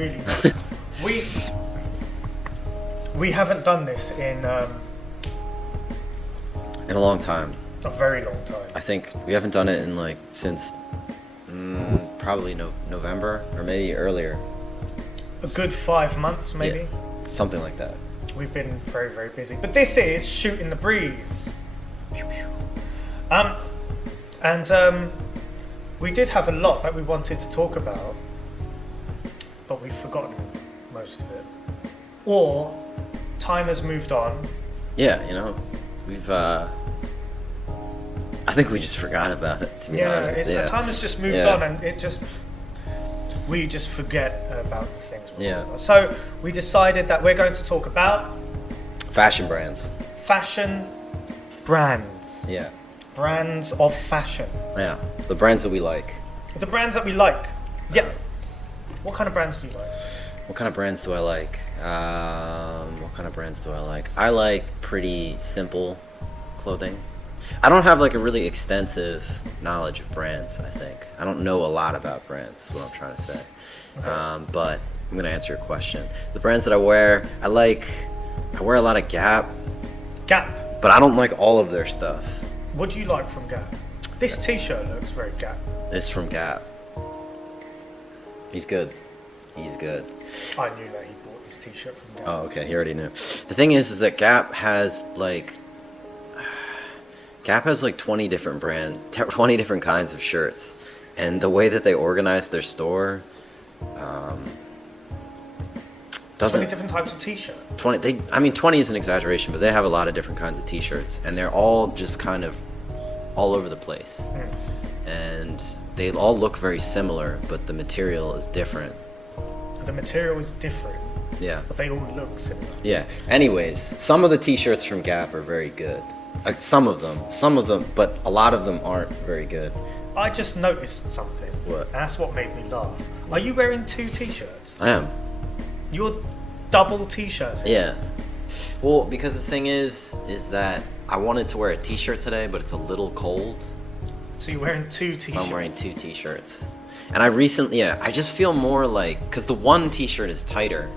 really good. We haven't done this in a long time. a very long time. I think we haven't done it in like since probably November or maybe earlier. A good 5 months, maybe. Yeah, something like that. We've been very, very busy. But this is Shooting the Breeze. We did have a lot that we wanted to talk about, but we've forgotten most of it. Or time has moved on. Yeah, we've I think we just forgot about it, to be honest. Time has just moved on, and we just forget about the things we talk about. So we decided that we're going to talk about fashion brands. Fashion brands. Yeah. Brands of fashion. Yeah. The brands that we like. The brands that we like. Yeah. What kind of brands do you like? What kind of brands do I like? I like pretty simple clothing. I don't have like a really extensive knowledge of brands, I think. I don't know a lot about brands, is what I'm trying to say. Okay. But I'm going to answer your question. The brands that I wear a lot of Gap. Gap. But I don't like all of their stuff. What do you like from Gap? This t-shirt looks very Gap. It's from Gap. He's good. I knew that he bought his t-shirt from Gap. Oh, okay. He already knew. The thing is that Gap has like 20 different 20 different kinds of shirts, and the way that they organize their store doesn't. 20 different types of t-shirt. 20 is an exaggeration, but they have a lot of different kinds of t-shirts, and they're all just kind of all over the place, and they all look very similar, but the material is different. The material is different. Yeah. But they all look similar. Yeah. Anyways, some of the t-shirts from Gap are very good. Some of them, but a lot of them aren't very good. I just noticed something. What? And that's what made me laugh. Are you wearing 2 t-shirts? I am. You're double t-shirts. Yeah. Well, because the thing is that I wanted to wear a t-shirt today, but it's a little cold. So you're wearing 2 t-shirts? So I'm wearing 2 t-shirts. And I just feel more like, because the one t-shirt is tighter.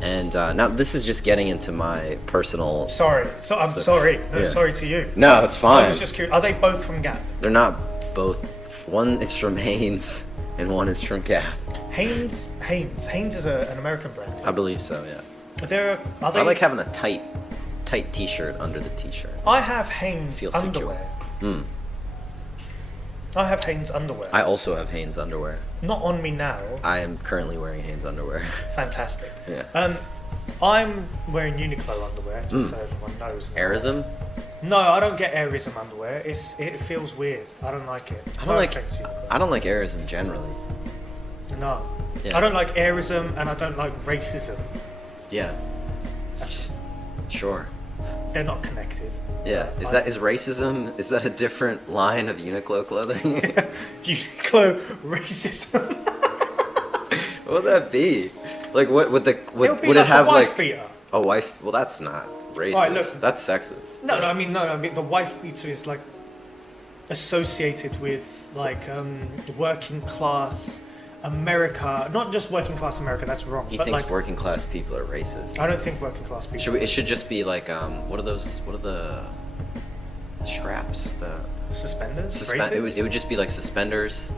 And now this is just getting into my personal... Sorry. I'm sorry. I'm sorry to you. No, it's fine. I was just curious. Are they both from Gap? They're not both. One is from Hanes and one is from Gap. Hanes is an American brand. I believe so, yeah. Are they... I like having a tight t-shirt under the t-shirt. I have Hanes Feels underwear. Secure. I have Hanes underwear. I also have Hanes underwear. Not on me now. I am currently wearing Hanes underwear. Fantastic. Yeah. I'm wearing Uniqlo underwear, just so everyone knows. Airism? No, I don't get Airism underwear. It feels weird. I don't like it. I don't like Airism generally. No. Yeah. I don't like Airism, and I don't like racism. Yeah. Sure. They're not connected. Yeah. Is racism? Is that a different line of Uniqlo clothing? Uniqlo racism. What would that be? Like, what would it like have a wife like beater. a wife? Well, that's not racist. Right, look. That's sexist. No, I mean the wife beater is like associated with like working class America, not just working class America. That's wrong. He but thinks like, working class people are racist. I don't think working class people. It should just be like what are the straps? The suspenders. It would just be like suspenders.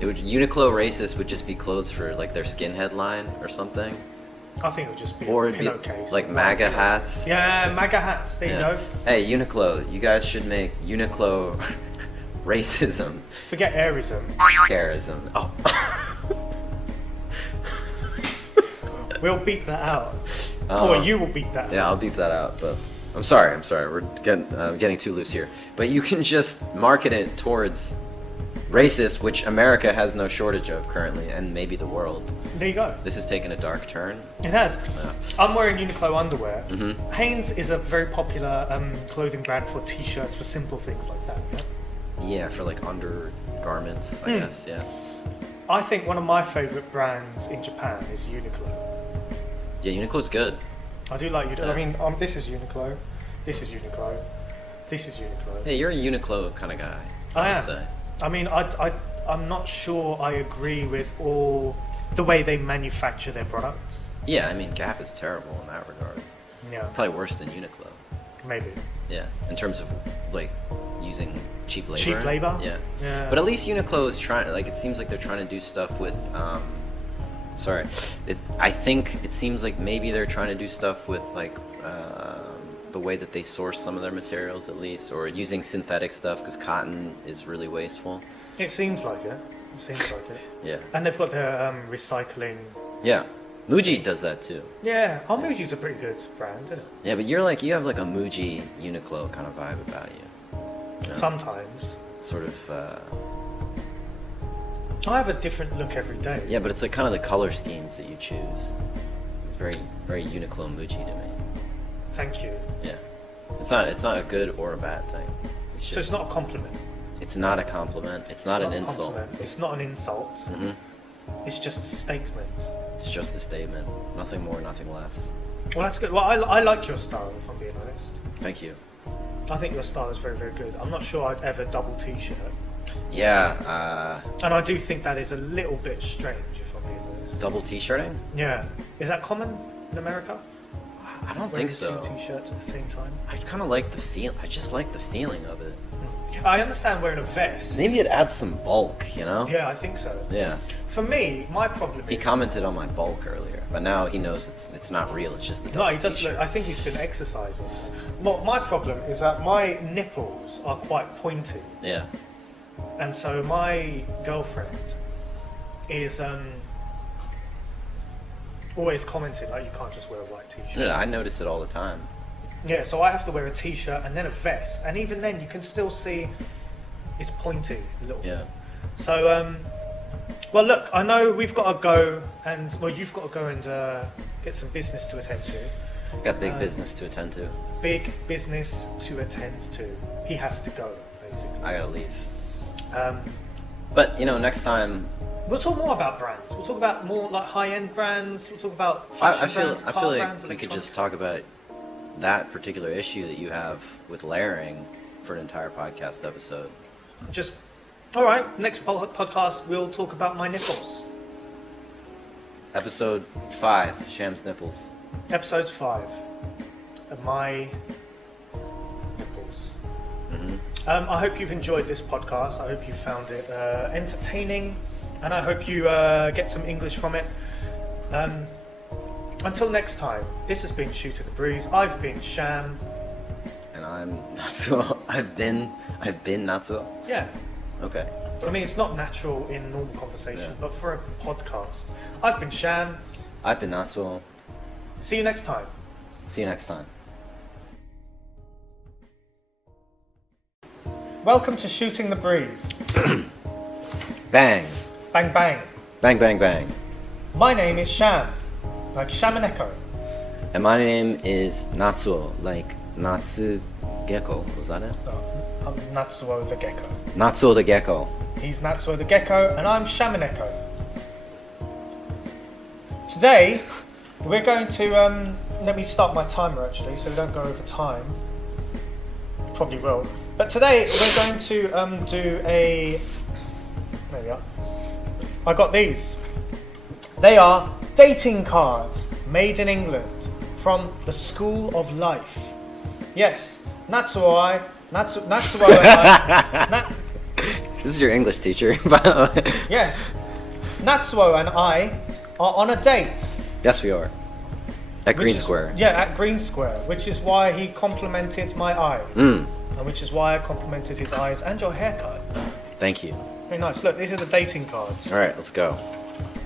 Uniqlo racist would just be clothes for like their skinhead line or something. I think it would just be or it'd be case, like MAGA hats. Yeah, MAGA hats. There you go. Hey, Uniqlo, you guys should make Uniqlo racism. Forget airism. Airism. Oh. We'll beep that out. Or you will beep that out. Yeah, I'll beep that out, but I'm sorry. We're getting too loose here. But you can just market it towards racist, which America has no shortage of currently, and maybe the world. There you go. This has taken a dark turn. It has. Yeah. I'm wearing Uniqlo underwear. Mm-hmm. Hanes is a very popular clothing brand for t-shirts, for simple things like that. Yeah, for like undergarments, I guess, yeah. I think one of my favourite brands in Japan is Uniqlo. Yeah, Uniqlo's good. I do like Uniqlo. Yeah. I mean, this is Uniqlo. This is Uniqlo. This is Uniqlo. Yeah, you're a Uniqlo kind of guy. I would am. say. I mean, I'm not sure I agree with all the way they manufacture their products. Yeah, I mean, Gap is terrible in that regard. Yeah, Probably worse than Uniqlo. maybe. Yeah, in terms of like using cheap labor. Cheap labor? Yeah. Yeah. But at least Uniqlo is trying. Like, it seems like they're trying to do stuff with. Sorry, I think it seems like maybe they're trying to do stuff with like the way that they source some of their materials, at least, or using synthetic stuff because cotton is really wasteful. It seems like it. It seems like it. Yeah. And they've got their recycling. Yeah. Muji does that too. Yeah, Muji's a pretty good brand, isn't it? Yeah, but you have like a Muji Uniqlo kind of vibe about you. You know? Sometimes. Sort of. I have a different look every day. Yeah, but it's like kind of the color schemes that you choose. Very, very Uniqlo Muji to me. Thank you. Yeah. It's not a good or a bad thing. It's just, So it's not a compliment. It's not a compliment. It's not an a insult. compliment. It's not an insult. Hmm. It's just a statement. It's just a statement. Nothing more, nothing less. Well, that's good. Well, I like your style, if I'm being honest. Thank you. I think your style is very, very good. I'm not sure I'd ever double t-shirt. Yeah. And I do think that is a little bit strange, if I'm being honest. Double t-shirting? Yeah. Is that common in America? I don't Wearing think so. two t-shirts at the same time? I kind of like the feel. I just like the feeling of it. I understand wearing a vest. Maybe it adds some bulk, you know? Yeah, I think so. Yeah. For me, my problem is... He commented on my bulk earlier, but now he knows it's not real. It's just the No, double he does t-shirt. look... I think he's been exercising. Well, my problem is that my nipples are quite pointy. Yeah. And so my girlfriend is always commenting, like, you can't just wear a white t-shirt. Yeah, I notice it all the time. Yeah, so I have to wear a t-shirt and then a vest. And even then, you can still see it's pointy a little Yeah. bit. So, well, look, I know we've got to go and, well, you've got to go and get some business to attend to. Got big business to attend to. Big business to attend to. He has to go, basically. I gotta leave. Um, But, next time, We'll talk more about brands. We'll talk about more like high-end brands. We'll talk about fashion brands, I car feel like brands, we could electronics. just talk about that particular issue that you have with layering for an entire podcast episode. Just, all right. Next podcast, we'll talk about my nipples. Episode 5, Sham's nipples. Episode 5, my nipples. Hmm. I hope you've enjoyed this podcast. I hope you found it entertaining, and I hope you get some English from it. Until next time, this has been Shooting the Breeze. I've been Sham. And I'm Natsuo. I've been Natsuo. Yeah. Okay. I mean, it's not natural in normal conversation, Yeah. but for a podcast. I've been Sham. I've been Natsuo. See you next time. See you next time. Welcome to Shooting the Breeze. Bang. Bang bang. Bang, bang, bang. My name is Sham, like Sham and Echo. And my name is Natsuo, like Natsu Gecko. Was that it? I'm Natsuo the Gecko. Natsuo the Gecko. He's Natsuo the Gecko, and I'm Sham and Echo. Today, we're going to, let me start my timer actually, so we don't go over time. Probably will. But today, we're going to do a, there we are. I got these. They are dating cards made in England from the School of Life. Yes, Natsuo and I, This is your English teacher, by the way. yes, Natsuo and I are on a date. Yes, we are. At Green Which is- Square. Yeah, at Green Square, which is why he complimented my eyes. And which is why I complimented his eyes and your haircut. Thank you. Very nice. Look, these are the dating cards. All right, let's go.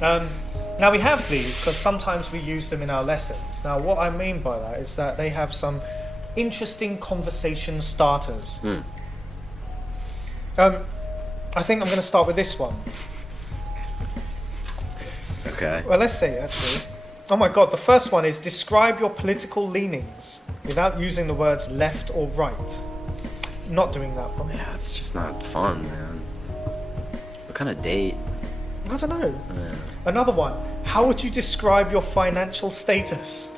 Now we have these because sometimes we use them in our lessons. Now what I mean by that is that they have some interesting conversation starters. I think I'm going to start with this one. Okay. Well, let's see actually. Oh my god, the first one is describe your political leanings without using the words left or right. Not doing that one. Yeah, it's just not fun, man. What kind of date? I don't know. Another one. How would you describe your financial status?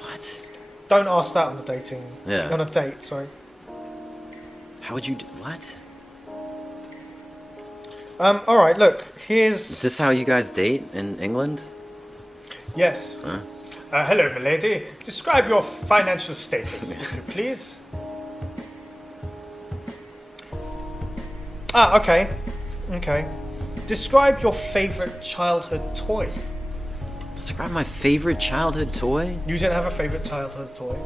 What? Don't ask that on the dating. Yeah. On a date, sorry. How would you do what? All right, look, Is here's... this how you guys date in England? Yes. Huh? Hello, milady. Describe your financial status, if you please. Ah, okay. Okay. Describe your favorite childhood toy. Describe my favorite childhood toy? You didn't have a favorite childhood toy.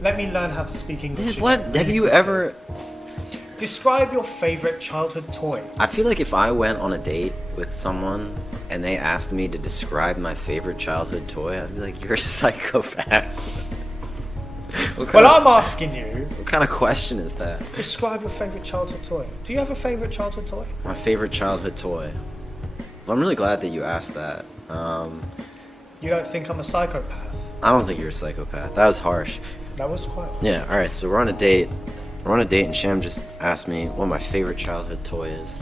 Let me learn how to speak English. What? Have you ever... Describe your favorite childhood toy. I feel like if I went on a date with someone and they asked me to describe my favorite childhood toy, I'd be like, you're a psychopath. Well, I'm asking you, What kind of question is that? describe your favorite childhood toy. Do you have a favorite childhood toy? My favorite childhood toy. Well, I'm really glad that you asked that. You don't think I'm a psychopath? I don't think you're a psychopath. That was harsh. That was quite... Yeah, alright, so we're on a date. We're on a date and Sham just asked me what my favorite childhood toy is.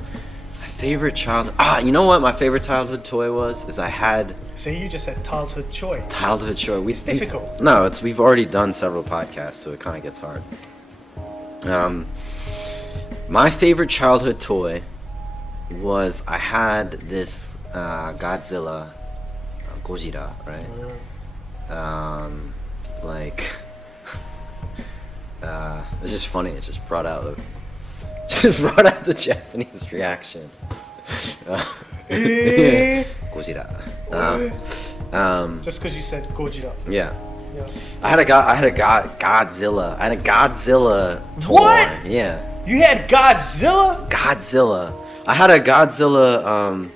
My favorite childhood... you know what my favorite childhood toy was? Is I had... See, you just said childhood toy. Childhood toy. It's difficult. No, we've already done several podcasts, so it kind of gets hard. My favorite childhood toy was I had this Godzilla, Gojira, right? Like, it's just funny. It just brought out the Japanese reaction. Gojira. Just because you said Gojira. Yeah. Yeah. I had a Godzilla. I had a Godzilla toy. What? Yeah. You had Godzilla? Godzilla. I had a Godzilla,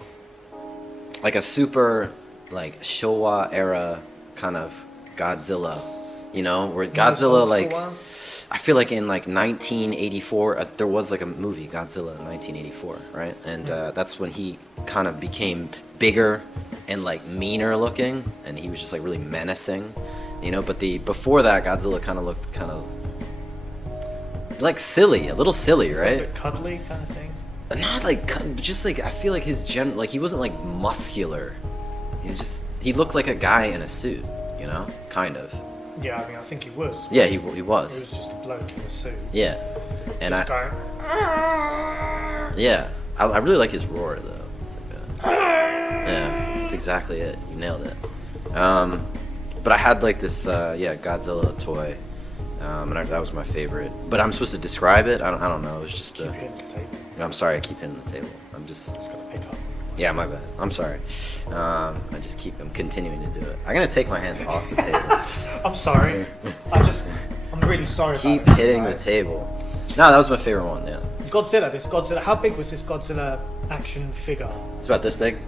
like a super, like Showa era kind of Godzilla. You know, where Godzilla, like, I feel like in like 1984, there was like a movie, Godzilla, in 1984, right? And that's when he kind of became bigger and like meaner looking, and he was just like really menacing, you know. But before that, Godzilla kind of looked kind of like silly, a little silly, right? A bit cuddly kind of thing. Not like, just like, I feel like like he wasn't like muscular. He looked like a guy in a suit, you know, kind of. Yeah, I mean, I think he was. Yeah, he was. He was just a bloke in a suit. Yeah, and just going. Yeah, I really like his roar though. It's like that. Yeah, that's exactly it. You nailed it. But I had like this Godzilla toy, and that was my favorite. But I'm supposed to describe it. I don't know. It was just. Keep hitting the table. I'm sorry. I keep hitting the table. Just gonna pick up. Yeah, my bad. I'm sorry. I'm continuing to do it. I'm gonna take my hands off the table. I'm sorry. I'm really sorry Keep about it. hitting the table. No, that was my favorite one, yeah. Godzilla. How big was this Godzilla action figure? It's about this big.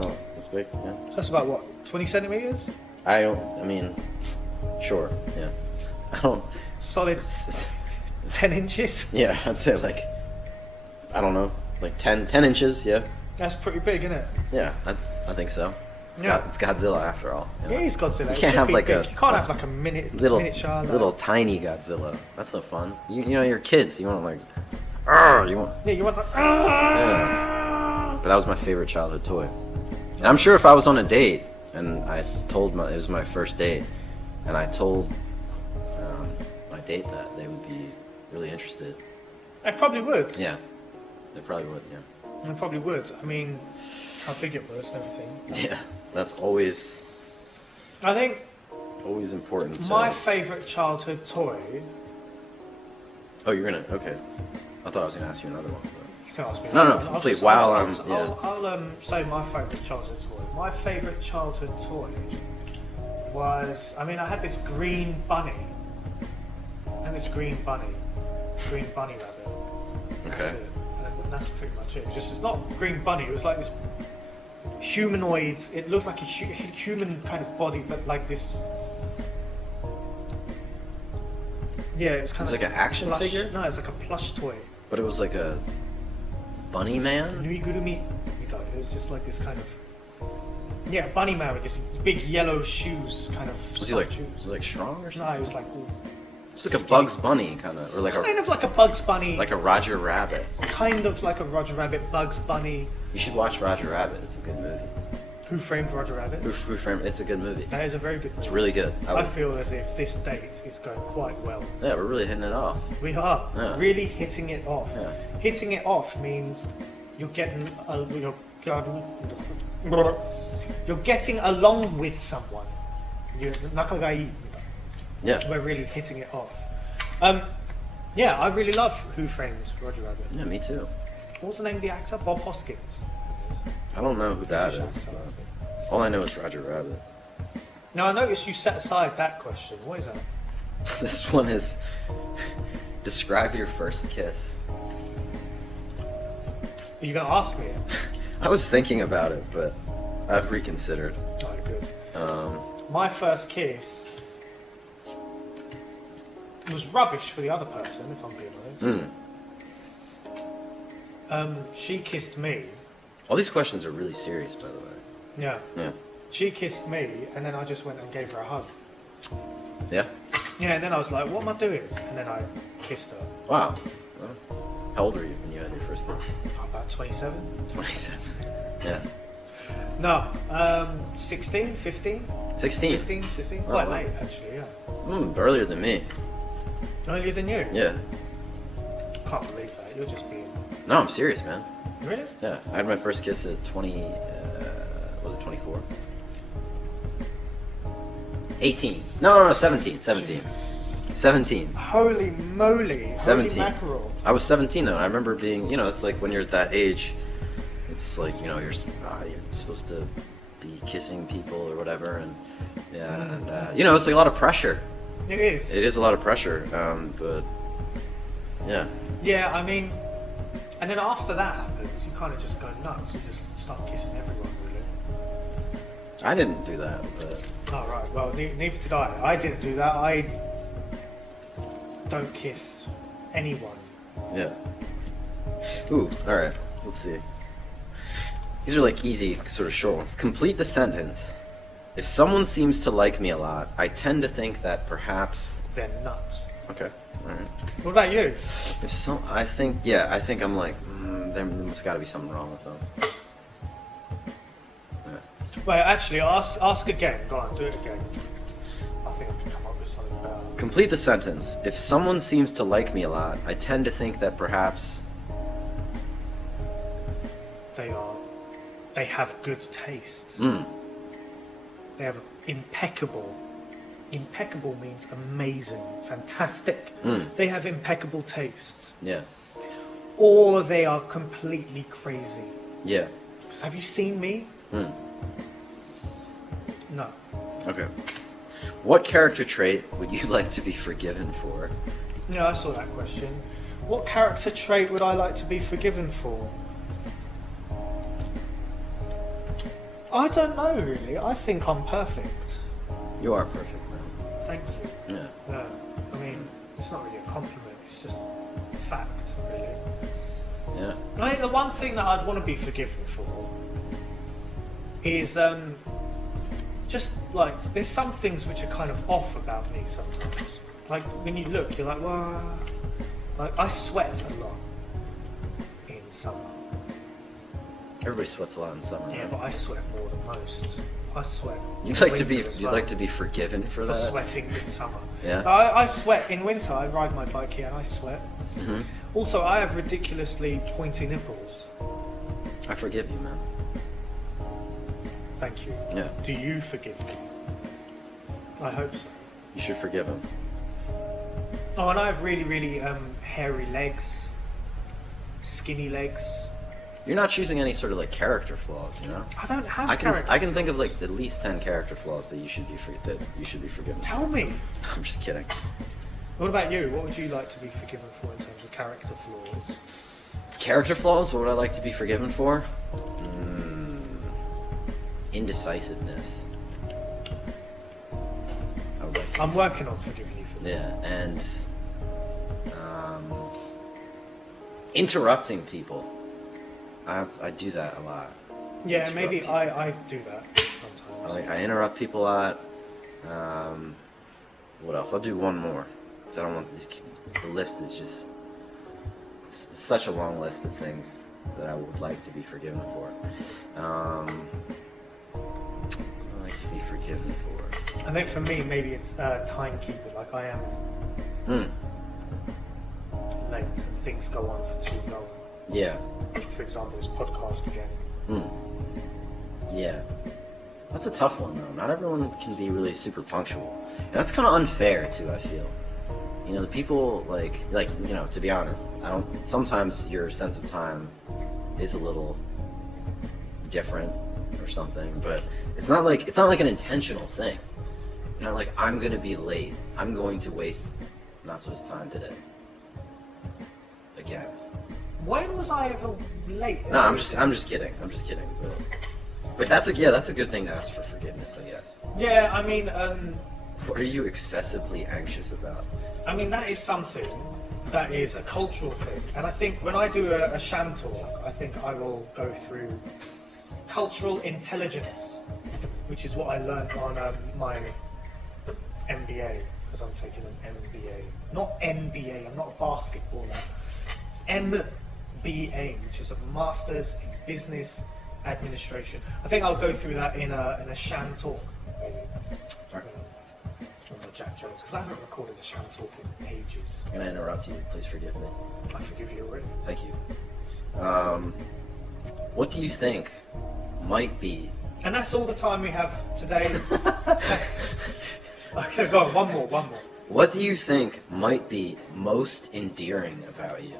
Oh, this big, yeah. So that's about what, 20 centimeters? I mean, sure, yeah. I don't... Solid 10 inches? Yeah, I'd say like, I don't know, like 10 inches, yeah. That's pretty big, isn't it? Yeah, I think so. Yeah. It's Godzilla after all. You know? It is Godzilla. You can't have like you can't have like a miniature. Little tiny Godzilla. That's no fun. You know, you're kids. You want like, you want. Yeah, you want like. Yeah. But that was my favorite childhood toy. And I'm sure if I was on a date and it was my first date, and I told my date that, they would be really interested. I probably would. Yeah, they probably would. Yeah. I probably would. I mean, how big it was and everything. Yeah, that's always. I think. Always important. My favorite childhood toy. Oh, you're gonna. Okay. I thought I was gonna ask you another one. You can ask me. No, please. I'll say my favorite childhood toy. My favorite childhood toy was. I mean, I had this green bunny. Green bunny rabbit. Okay. That's pretty much it. It's not green bunny. It was like this humanoid. It looked like a human kind of body, but like this. Yeah, it was kind of like an action figure. No, it was like a plush toy. But it was like a bunny man. Nuigurumi. It was just like this kind of. Yeah, bunny man with this big yellow shoes, kind of. Was he like strong or something? No, it was like. It's like a Bugs Bunny kind of, or like kind of like a Bugs Bunny. Like a Roger Rabbit. Kind of like a Roger Rabbit, Bugs Bunny. You should watch Roger Rabbit. It's a good movie. Who Framed Roger Rabbit? Who Framed? It's a good movie. That is a very good movie. It's really good. I feel as if this date is going quite well. Yeah, we're really hitting it off. We are really hitting it off. Yeah. Hitting it off means you're getting you're getting along with someone. Yeah. We're really hitting it off. Yeah, I really love Who Framed Roger Rabbit. Yeah, me too. What was the name of the actor? Bob Hoskins. I don't know who that is. All I know is Roger Rabbit. Now I noticed you set aside that question. What is that? This one is describe your first kiss. Are you going to ask me it? I was thinking about it, but I've reconsidered. Oh, good. Um, My first kiss was rubbish for the other person, if I'm being honest. She kissed me. all these questions are really serious, by the way. Yeah. Yeah. She kissed me, and then I just went and gave her a hug. Yeah? Yeah, and then I was like, what am I doing? And then I kissed her. Wow. Well, how old were you when you had your first kiss? About 27? 27. Yeah. No, 16, 15? 16. 15, 16? Oh, Quite wow. late, actually, yeah. Earlier than me. Earlier than you? Yeah. Can't believe that. You're just being... No, I'm serious, man. Really? Yeah. I had my first kiss at 20... was it 24? 18. No, 17. 17. 17. Holy moly. 17. Holy mackerel. I was 17 though. I remember being, it's like when you're at that age, it's like, you're supposed to be kissing people or whatever, and it's like a lot of pressure. It is. It is a lot of pressure, but yeah. Yeah, I mean, and then after that happens, you kind of just go nuts. You just start kissing everyone, really. I didn't do that, but... Oh, right. Well, neither did I. I didn't do that. I don't kiss anyone. Yeah. Ooh, alright. Let's see. These are like easy, sort of short ones. Complete the sentence. If someone seems to like me a lot, I tend to think that perhaps... They're nuts. Okay, alright. What about you? I think I'm like, there must gotta be something wrong with them. Yeah. Wait, actually, ask again. Go on, do it again. I think I can come up with something better. Complete the sentence. If someone seems to like me a lot, I tend to think that perhaps... They have good taste. They have impeccable. Impeccable means amazing, fantastic. They have impeccable taste. Yeah. Or they are completely crazy. Yeah. Have you seen me? No. Okay. What character trait would you like to be forgiven for? Yeah, I saw that question. What character trait would I like to be forgiven for? I don't know, really. I think I'm perfect. You are perfect, man. Thank you. Yeah. No, I mean, it's not really a compliment. It's just fact, really. Yeah. I think the one thing that I'd want to be forgiven for is just like there's some things which are kind of off about me sometimes. Like when you look, you're like, well, like I sweat a lot in summer. Everybody sweats a lot in summer. Yeah, right? but I sweat more than most. I sweat. You'd in like to be winter as you'd well. like to be forgiven for that. Sweating in summer. Yeah. I sweat in winter. I ride my bike here and I sweat. Mm-hmm. Also, I have ridiculously pointy nipples. I forgive you, man. Thank you. Yeah. Do you forgive me? I hope so. You should forgive him. Oh, and I have really, really hairy legs, skinny legs. You're not choosing any sort of like character flaws, you know? I don't have I character. can think of like at least 10 character flaws that you should be forgiven. Tell me. I'm just kidding. What about you? What would you like to be forgiven for in terms of character flaws? Character flaws? What would I like to be forgiven for? Indecisiveness. I would like to I'm working on forgiving you for that. Yeah, and interrupting people. I do that a lot. Yeah, Interrupt maybe people. I do that sometimes. I interrupt people a lot. What else? I'll do one more. Because I don't want this. The list is just. It's such a long list of things that I would like to be forgiven for. And then for me, maybe it's timekeeping. Like I am late and things go on for too long. Yeah. For example, this podcast again. Yeah. That's a tough one though. Not everyone can be really super punctual. And that's kind of unfair too, I feel. You know, the people like you know, to be honest, sometimes your sense of time is a little different or something, but it's not like an intentional thing. You're not like, I'm gonna be late. I'm going to waste Natsuo's time today. Again. When was I ever late? No, I'm just kidding. But that's a good thing to ask for forgiveness, I guess. Yeah, I mean, What are you excessively anxious about? I mean, that is something that is a cultural thing. And I think when I do a sham talk, I think I will go through cultural intelligence, which is what I learned on my MBA, because I'm taking an MBA. Not NBA, I'm not a basketballer. MBA, which is a Master's in Business Administration. I think I'll go through that in a sham talk, maybe. Jack Jones, because I haven't recorded a sham talk in ages. I'm gonna interrupt you. Please forgive me. I forgive you already. Thank you. What do you think might be? And that's all the time we have today. Okay, go on, one more. What do you think might be most endearing about you?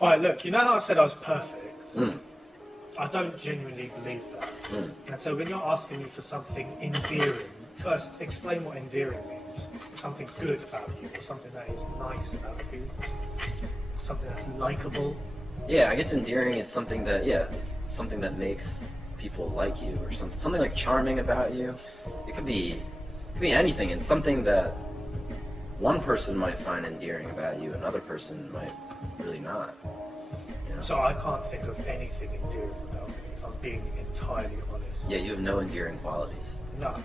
Alright, look, you know how I said I was perfect? I don't genuinely believe that. And so when you're asking me for something endearing, first explain what endearing means. Something good about you, or something that is nice about you, something that's likable. Yeah, I guess endearing is something that it's something that makes people like you, or something like charming about you. It could be anything, and something that one person might find endearing about you, another person might really not. You know? So I can't think of anything endearing about me, if I'm being entirely honest. Yeah, you have no endearing qualities. No.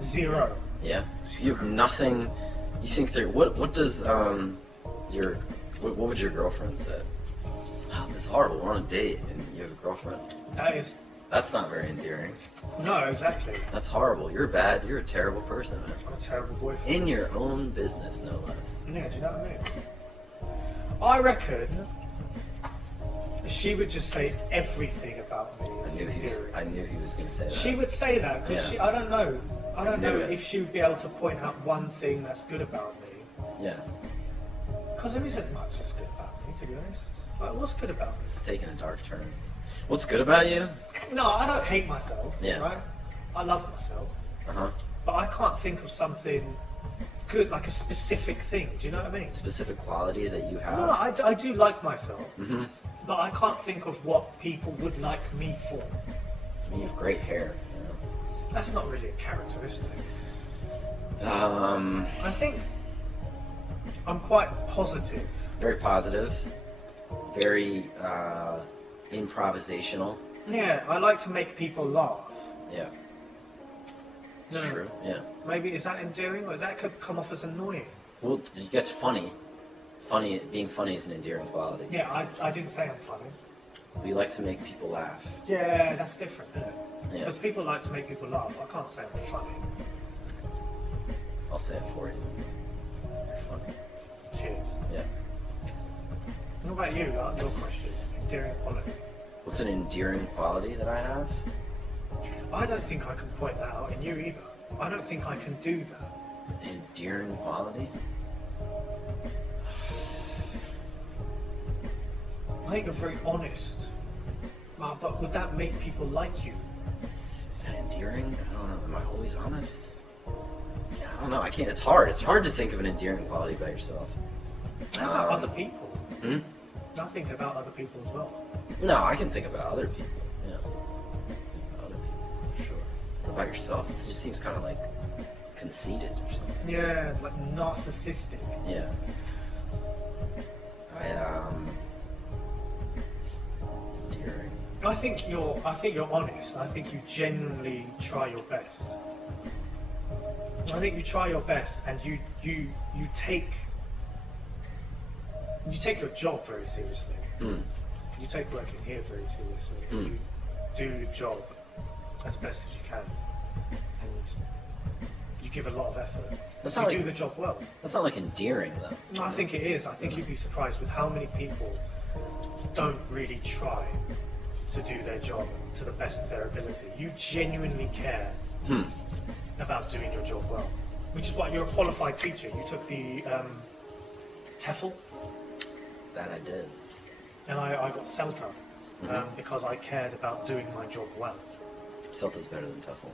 Zero. Yeah? You have nothing. You think there. What does what would your girlfriend say? Oh, this is horrible. We're on a date and you have a girlfriend. That's not very endearing. No, exactly. That's horrible. You're bad. You're a terrible person, man. I'm a terrible boyfriend. In your own business, no less. Yeah, do you know what I mean? I reckon she would just say everything about me is endearing. I knew he was going to say that. She would say that because I don't know. I don't know if she would be able to point out one thing that's good about me. Yeah. Because there isn't much that's good about me, to be honest. Like, what's good about me? It's taking a dark turn. What's good about you? No, I don't hate myself. Yeah. Right? I love myself. Uh-huh. But I can't think of something good, like a specific thing. Do you know what I mean? Specific quality that you have? No, I do like myself. Mm-hmm. But I can't think of what people would like me for. I mean, you have great hair, you know? That's not really a characteristic. I think I'm quite positive. Very positive. Very improvisational. Yeah, I like to make people laugh. Yeah. It's true, yeah. Maybe, is that endearing, or that could come off as annoying? Well, I guess funny. Being funny is an endearing quality. Yeah, I didn't say I'm funny. We like to make people laugh. Yeah, that's different, isn't it? Yeah. Because people like to make people laugh. I can't say I'm funny. I'll say it for you. You're funny. Cheers. Yeah. What about you? Your question. Endearing quality. What's an endearing quality that I have? I don't think I can point that out in you either. I don't think I can do that. Endearing quality? I think you're very honest. Wow, but would that make people like you? Is that endearing? I don't know. Am I always honest? Yeah, I don't know. I can't. It's hard. It's hard to think of an endearing quality about yourself. How about other people? Hmm? I think about other people as well. No, I can think about other people. Yeah. Other people, sure. What about yourself? It just seems kind of like conceited or something. Yeah, like narcissistic. Yeah. Endearing. I think you're honest. I think you genuinely try your best. I think you try your best, and you take your job very seriously. Mm. You take working here very seriously. Mm. do your job as best as you can, and you give a lot of effort. That's You not do like- the job well. That's not like endearing though. No, I think it is. I think you'd be surprised with how many people don't really try to do their job to the best of their ability. You genuinely care about doing your job well, which is why you're a qualified teacher. You took the TEFL, That I did. and I got CELTA because I cared about doing my job well. Celta's better than TOEFL.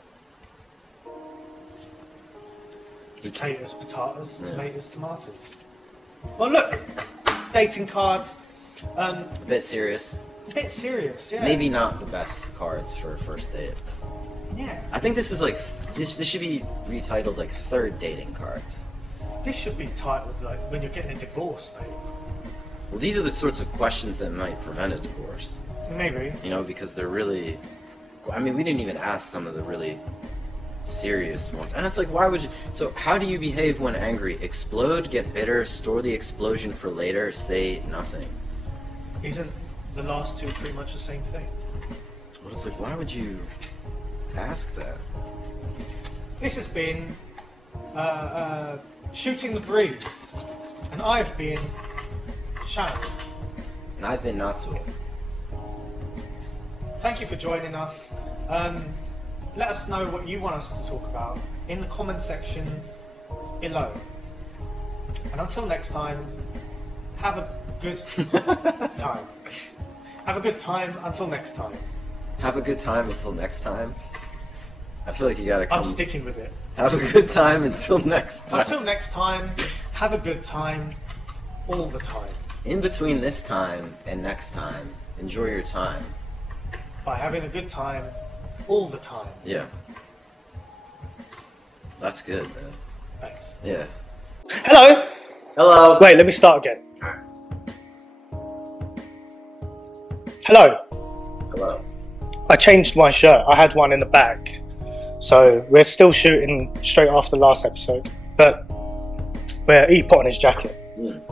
Potatoes, potatoes, tomatoes, tomatoes. Well, look, dating cards. A bit serious. A bit serious, yeah. Maybe not the best cards for a first date. Yeah. I think this is like this should be retitled like third dating cards. This should be titled like when you're getting a divorce, mate. Well, these are the sorts of questions that might prevent a divorce. Maybe. You know, because they're really. I mean, we didn't even ask some of the really serious ones, and it's like, why would you? So, how do you behave when angry? Explode, get bitter, store the explosion for later, say nothing. Isn't the last two pretty much the same thing? But it's like, why would you ask that? This has been Shooting the Breeze, and I've been Shannon. And I've been Natsuo. Thank you for joining us. Let us know what you want us to talk about in the comment section below. And until next time, have a good time. Have a good time until next time. Have a good time until next time. I feel like you gotta come. I'm sticking with it. Have a good time until next time. Until next time, have a good time all the time. In between this time and next time, enjoy your time. By having a good time all the time. Yeah. That's good, man. Thanks. Yeah. Hello! Hello. Wait, let me start again. Alright. Hello. Hello. I changed my shirt. I had one in the back. So we're still shooting straight after last episode. But he put on his jacket.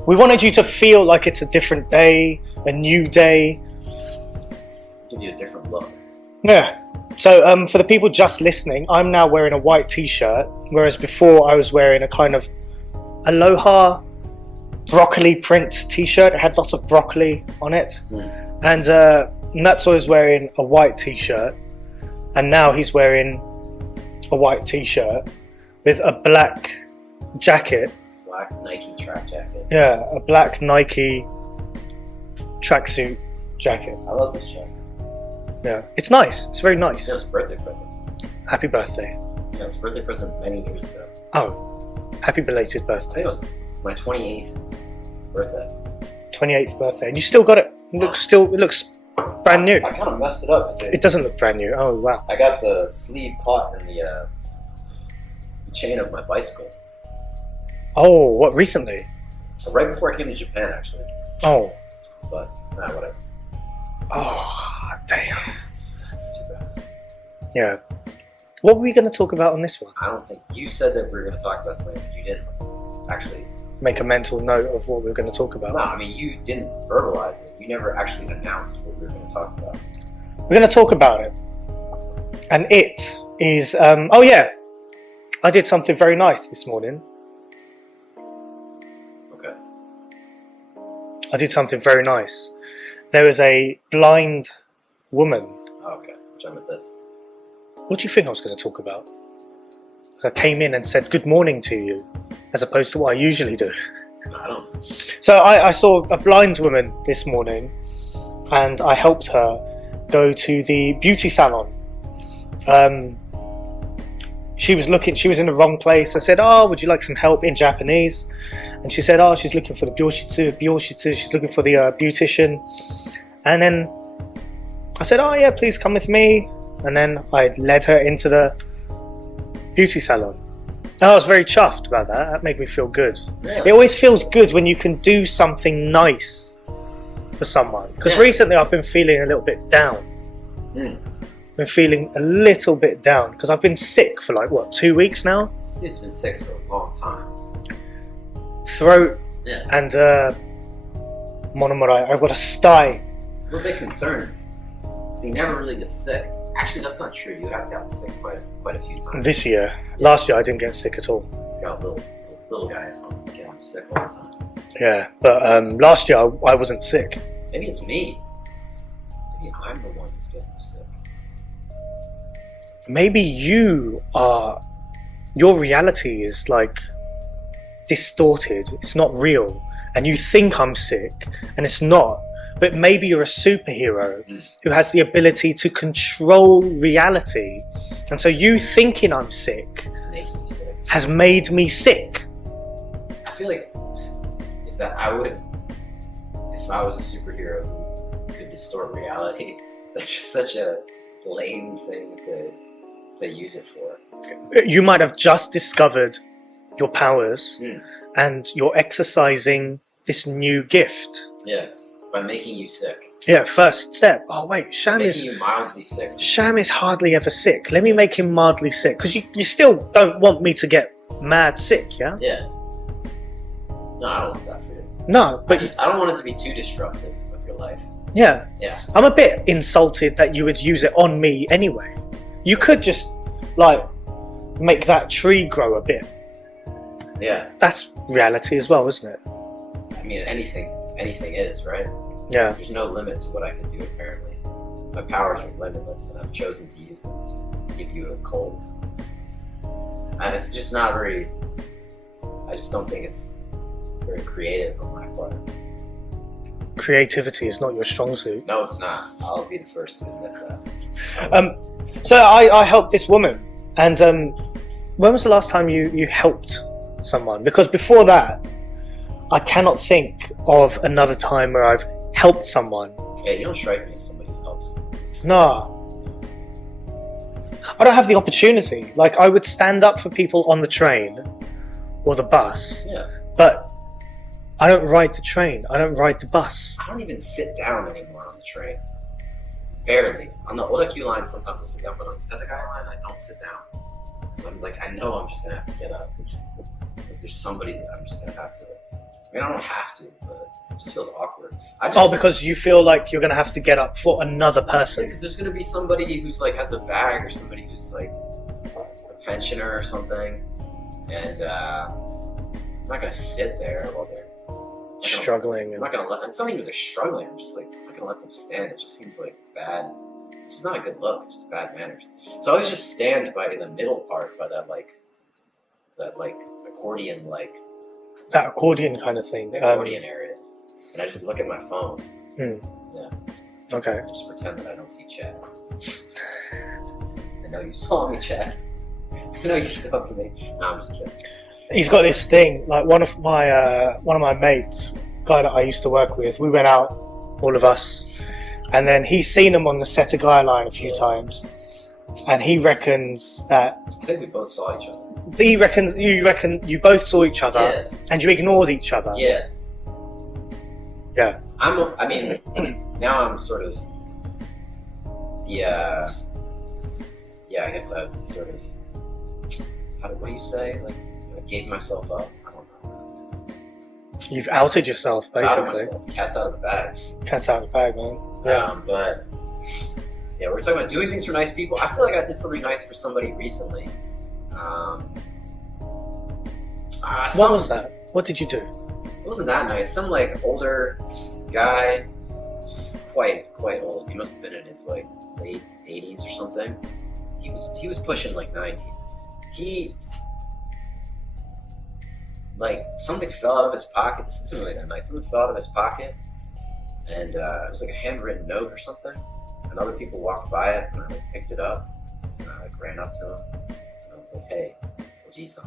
We wanted you to feel like it's a different day, a new day. Give you a different look. Yeah. So for the people just listening, I'm now wearing a white t-shirt, whereas before I was wearing a kind of Aloha broccoli print t-shirt. It had lots of broccoli on it. And Natsuo is wearing a white t-shirt, and now he's wearing a white t-shirt with a black jacket. Black Nike track jacket. Yeah, a black Nike tracksuit jacket. I love this jacket. Yeah, it's nice. It's very nice. It was a birthday present. Happy birthday. Yeah, it was a birthday present many years ago. Oh, happy belated I birthday. think it was my 28th birthday. 28th birthday, and you still got it. It looks brand new. I kind of messed it up. It doesn't look brand new. Oh wow. I got the sleeve caught in the chain of my bicycle. Oh, what recently? So right before I came to Japan, actually. Oh. But whatever. Oh, damn. That's too bad. Yeah. What were we going to talk about on this one? I don't think you said that we were going to talk about something, but you didn't actually. Make a mental note of what we were going to talk about. No, I mean you didn't verbalize it. You never actually announced what we were going to talk about. We're going to talk about it. And it is, oh yeah, I did something very nice this morning. Okay. I did something very nice. There was a blind woman. Oh, okay. Which I'm with this. What do you think I was going to talk about? I came in and said good morning to you, as opposed to what I usually do. I don't. So I saw a blind woman this morning, and I helped her go to the beauty salon. She was in the wrong place. I said, "Oh, would you like some help?" in Japanese, and she said, "Oh, she's looking for the byoshitsu. She's looking for the beautician." And then I said, "Oh yeah, please come with me." And then I led her into the beauty salon. And I was very chuffed about that. That made me feel good. Yeah. It always feels good when you can do something nice for someone. Because recently I've been feeling a little bit down. Been feeling a little bit down because I've been sick for like 2 weeks now. This dude's been sick for a long time. Throat and monomorai. I've got a sty. I'm a bit concerned. Because he never really gets sick. Actually, that's not true. You have gotten sick quite a few times. This year. Last year I didn't get sick at all. He's got a little guy at home getting sick all the time. Yeah, but last year I wasn't sick. Maybe it's me. Maybe I'm the one who's getting sick. Maybe your reality is like distorted. It's not real. And you think I'm sick and it's not. But maybe you're a superhero who has the ability to control reality. And so you thinking I'm sick It's making you sick. has made me sick. I feel like if I was a superhero who could distort reality, that's just such a lame thing to use it for. You might have just discovered your powers and you're exercising this new gift. Yeah, by making you sick. Yeah, first step. Oh wait, Sham Making is you mildly sick. Sham is hardly ever sick. Let me make him mildly sick. Because you still don't want me to get mad sick, yeah? Yeah. No, I don't want that for you. No, but I don't want it to be too disruptive of your life. yeah. Yeah. I'm a bit insulted that you would use it on me anyway. You could just, like, make that tree grow a bit. Yeah. That's reality as well, isn't it? I mean, anything is, right? Yeah. There's no limit to what I can do, apparently. My powers are limitless, and I've chosen to use them to give you a cold. And it's just not very... I just don't think it's very creative on my part. Creativity is not your strong suit. No, it's not. I'll be the first to admit that. So I helped this woman. And when was the last time you helped someone? Because before that, I cannot think of another time where I've helped someone. Yeah, you don't strike me as somebody who helps. No. I don't have the opportunity. Like, I would stand up for people on the train or the bus, Yeah. but I don't ride the train. I don't ride the bus. I don't even sit down anymore on the train. Barely. On the Oda-Q line, sometimes I sit down, but on the Senegai line, I don't sit down. So I'm like, I know I'm just gonna have to get up. Like, there's somebody that I'm just gonna have to. I mean, I don't have to, but it just feels awkward. Because you feel like you're going to have to get up for another person. Because there's gonna be somebody who's like has a bag, or somebody who's like a pensioner or something, and I'm not gonna sit there while they're Struggling. I'm not gonna let. It's not even they're struggling. I'm just like I'm not gonna let them stand. It just seems like bad. It's just not a good look. It's just bad manners. So I always just stand by in the middle part, by that accordion That accordion kind of thing. accordion area, and I just look at my phone. Okay. I just pretend that I don't see Chad. I know you saw me, Chad. I know you saw me. No, I'm just kidding. He's got this thing. Like one of my mates, guy that I used to work with. We went out, all of us, and then he's seen him on the Senegai line a few times, and he reckons that. I think we both saw each other. You reckon you both saw each other, and you ignored each other. Yeah. Yeah. I mean, now I'm sort of. Yeah. I guess I've sort of. What do you say? Like, I gave myself up. I don't know. You've outed yourself, Out of basically. myself. Cat's out of the bag. Cat's out of the bag, man. Yeah. But yeah, we're talking about doing things for nice people. I feel like I did something nice for somebody recently. What was that? What did you do? It wasn't that nice. Some like older guy, quite old. He must have been in his like late 80s or something. He was pushing like 90. He like something fell out of his pocket. This isn't really that nice. Something fell out of his pocket, and it was like a handwritten note or something. And other people walked by it, and I like picked it up, and I like ran up to him, and I was like, "Hey, Oji-san."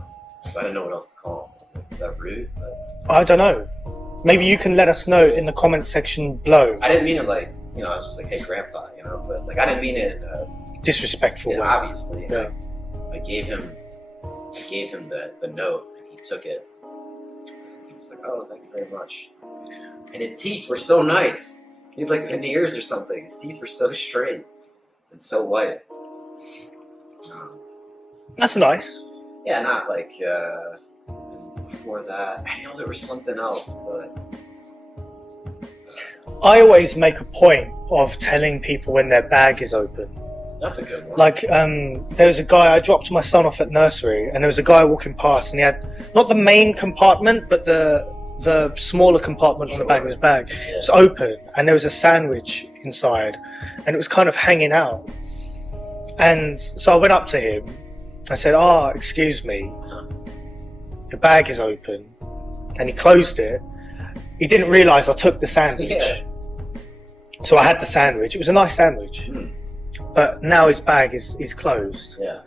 So I didn't know what else to call him. I was like, "Is that rude?" But I don't know. Maybe you can let us know in the comment section below. I didn't mean it like, I was just like, "Hey, Grandpa," but like I didn't mean it in a Disrespectful way. obviously. Yeah. I gave him the note, and he took it. He was like, "Oh, thank you very much." And his teeth were so nice. He had like veneers or something. His teeth were so straight and so white. That's nice. Yeah, not like and before that. I know there was something else, but I always make a point of telling people when their bag is open. That's a good one. Like, there was a guy, I dropped my son off at nursery, and there was a guy walking past, and he had not the main compartment, but the smaller compartment on the back of his bag. Yeah. It was open, and there was a sandwich inside, and it was kind of hanging out. And so I went up to him. I said, excuse me, your bag is open. And he closed it. He didn't realise I took the sandwich. Yeah. So I had the sandwich. It was a nice sandwich. But now his bag is closed. Yeah.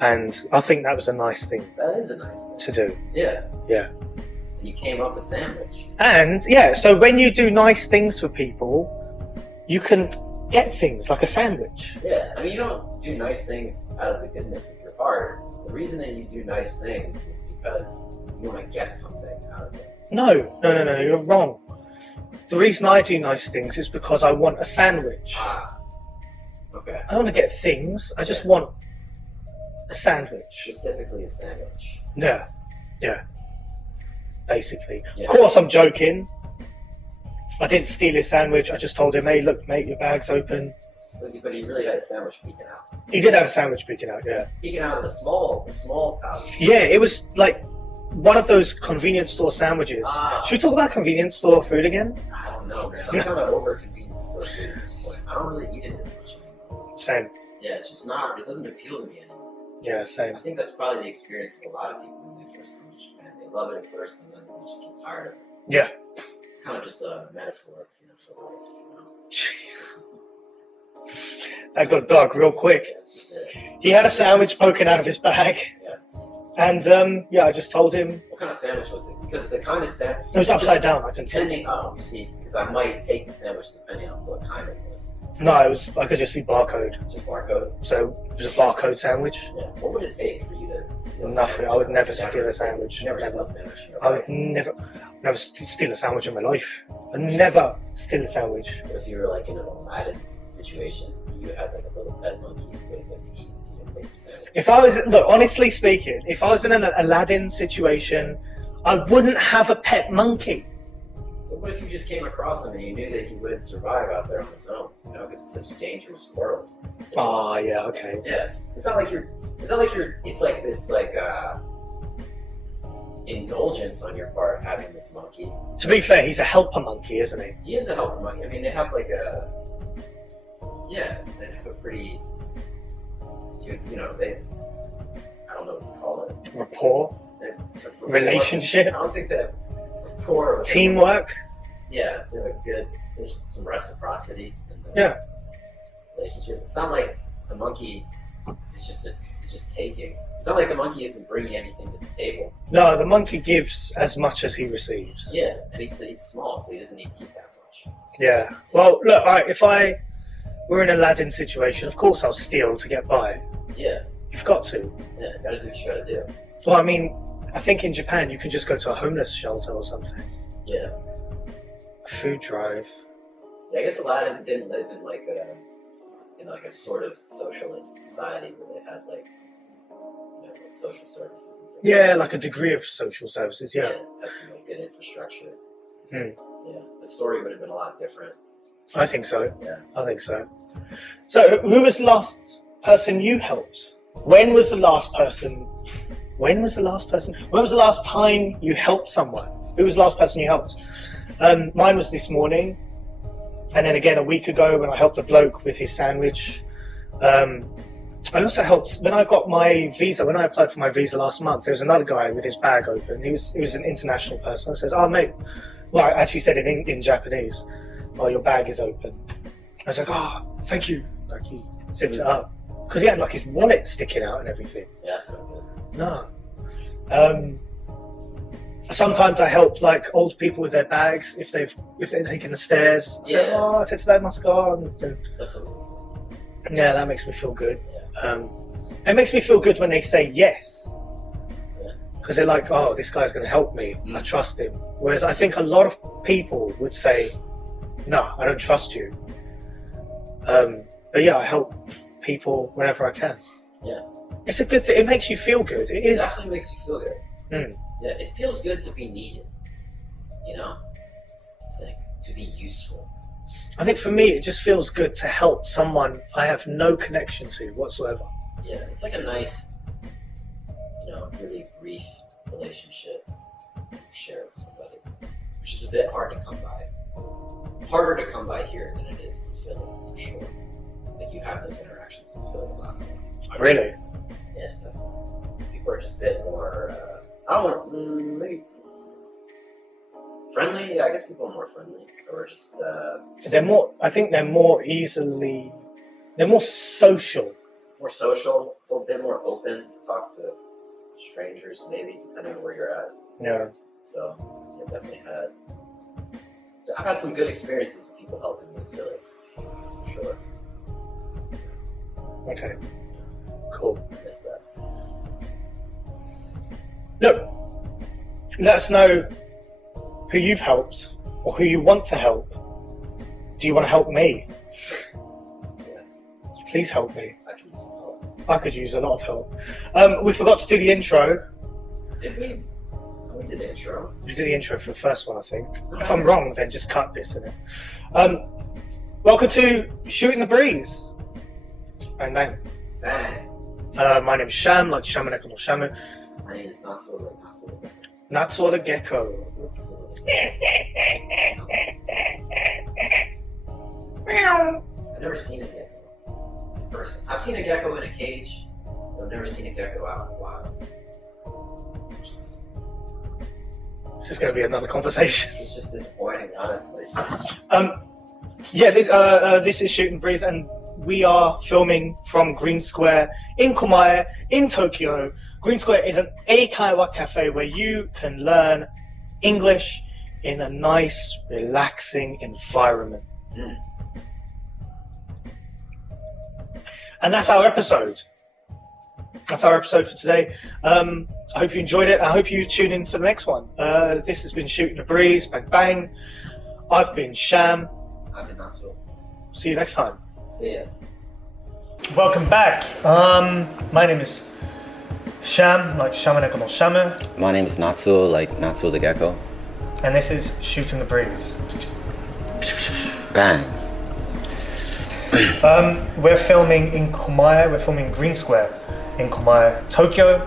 And I think that was a nice thing That is a nice thing. to do. Yeah. Yeah. And you came up with a sandwich. And yeah, so when you do nice things for people, you can get things like a sandwich. Yeah. I mean, you don't do nice things out of the goodness of your heart. The reason that you do nice things is because you want to get something out of it. No, you're wrong. The reason I do nice things is because I want a sandwich. Okay. I don't want to get things, I just want a sandwich. Specifically a sandwich. Yeah. Basically. Yeah. Of course I'm joking. I didn't steal his sandwich, I just told him, hey look mate, your bag's open. But he really had a sandwich peeking out. He did have a sandwich peeking out, yeah. Peeking out of the small pouch. Yeah, it was like one of those convenience store sandwiches. Should we talk about convenience store food again? I don't know, man. I'm kind of over convenience store food at this point. I don't really eat it as much anymore. Same. Yeah, it's just not, it doesn't appeal to me anymore. Yeah, same. I think that's probably the experience of a lot of people when they first come to Japan. They love it at first and then they just get tired of it. Yeah. It's kind of just a metaphor, for life, That got dark real quick. He had a sandwich poking out of his bag. Yeah. And I just told him. What kind of sandwich was it? Because the kind of sandwich... It was upside down, I can see. You see, because I might take the sandwich depending on what kind it was. No, I could just see barcode. Just barcode? So it was a barcode sandwich. Yeah. What would it take for you to steal a Nothing. sandwich? I would never steal a sandwich. Never steal a sandwich in your I life. would never steal a sandwich in my life. I'd never steal a sandwich. What if you were like in an Aladdin situation? You had like a little pet monkey you couldn't get to eat if you didn't take the sandwich. If I was, look, honestly speaking, if I was in an Aladdin situation, I wouldn't have a pet monkey. But what if you just came across him and you knew that he wouldn't survive out there on his own? Because it's such a dangerous world. Oh, yeah, okay. Yeah, it's like this indulgence on your part having this monkey. To be fair, he's a helper monkey, isn't he? He is a helper monkey. I mean, they have like they have a pretty, I don't know what to call it. Rapport? Relationship? I don't think they have rapport. Teamwork? Yeah, they have there's some reciprocity in the relationship. It's not like the monkey is just taking. It's not like the monkey isn't bringing anything to the table. No, the monkey gives as much as he receives. Yeah, and he's small, so he doesn't need to eat that much. Yeah. Well, look, alright, if I were in an Aladdin situation, of course I'll steal to get by. Yeah. You've got to. Yeah, you gotta do what you gotta do. Well, I mean, I think in Japan you can just go to a homeless shelter or something. Yeah. A food drive. Yeah, I guess Aladdin didn't live in like a sort of socialist society where they had like social services and things. Yeah, like a degree of social services, yeah. Had some like good infrastructure. Hmm. Yeah. The story would have been a lot different. I think so. Yeah. I think so. So, who was the last person you helped? When was the last time you helped someone? Who was the last person you helped? Mine was this morning. And then again a week ago when I helped a bloke with his sandwich. I also helped when I got my visa, when I applied for my visa last month, there was another guy with his bag open. He was an international person. I says, oh mate, well I actually said it in Japanese, oh your bag is open. I was like, oh thank you. Like he zipped it up. Because he had like his wallet sticking out and everything. Yeah, that's so good. No. Sometimes I help like old people with their bags if they're taking the stairs. I say, oh, That's awesome. Yeah, that makes me feel good. Yeah. It makes me feel good when they say yes. Because they're like, oh, this guy's going to help me. I trust him. Whereas I think a lot of people would say, no, I don't trust you. But yeah, I help people whenever I can. Yeah. It's a good thing. It makes you feel good. It is. It definitely makes you feel good. Mm. Yeah, it feels good to be needed. I think to be useful. I think for me, it just feels good to help someone I have no connection to whatsoever. Yeah, it's like a nice, really brief relationship you share with somebody, which is a bit hard to come by. Harder to come by here than it is in Philly, for sure. Like you have those interactions in Philly a lot more. Really? Yeah, definitely. People are just a bit more, I don't want, maybe friendly. Yeah, I guess people are more friendly, or just. They're more. I think they're more social. More social, a little bit more open to talk to strangers, maybe depending on where you're at. Yeah. So, I've had some good experiences with people helping me in Philly, for sure. Okay. Cool. I miss that. Look, let us know who you've helped or who you want to help. Do you want to help me? Yeah, Please help me. I can use some help. I could use a lot of help. We forgot to do the intro. Did we? We did the intro. We did the intro for the first one, I think. If I'm wrong, then just cut this in it. Welcome to Shooting the Breeze. Bang bang. Bang. My name is Sham, like Shamaneko no Shamu. My name is Natsuo, like Natsuo. Natsuo the Gecko. I've never seen a gecko in person. I've seen a gecko in a cage, but I've never seen a gecko out in the wild. This is going to be another conversation. It's just disappointing, honestly. This is Shooting Breeze, and we are filming from Green Square in Komae, in Tokyo. Green Square is an eikaiwa cafe where you can learn English in a nice, relaxing environment. Mm. And that's our episode. That's our episode for today. I hope you enjoyed it. I hope you tune in for the next one. This has been Shooting the Breeze. Bang bang. I've been Sham. I've been Natsuo. See you next time. See ya. Welcome back. My name is Sham, like Shamaneko no Shamu. My name is Natsuo, like Natsuo the Gecko. And this is Shooting the Breeze. Bang. We're filming in Komae. We're filming Green Square in Komae, Tokyo.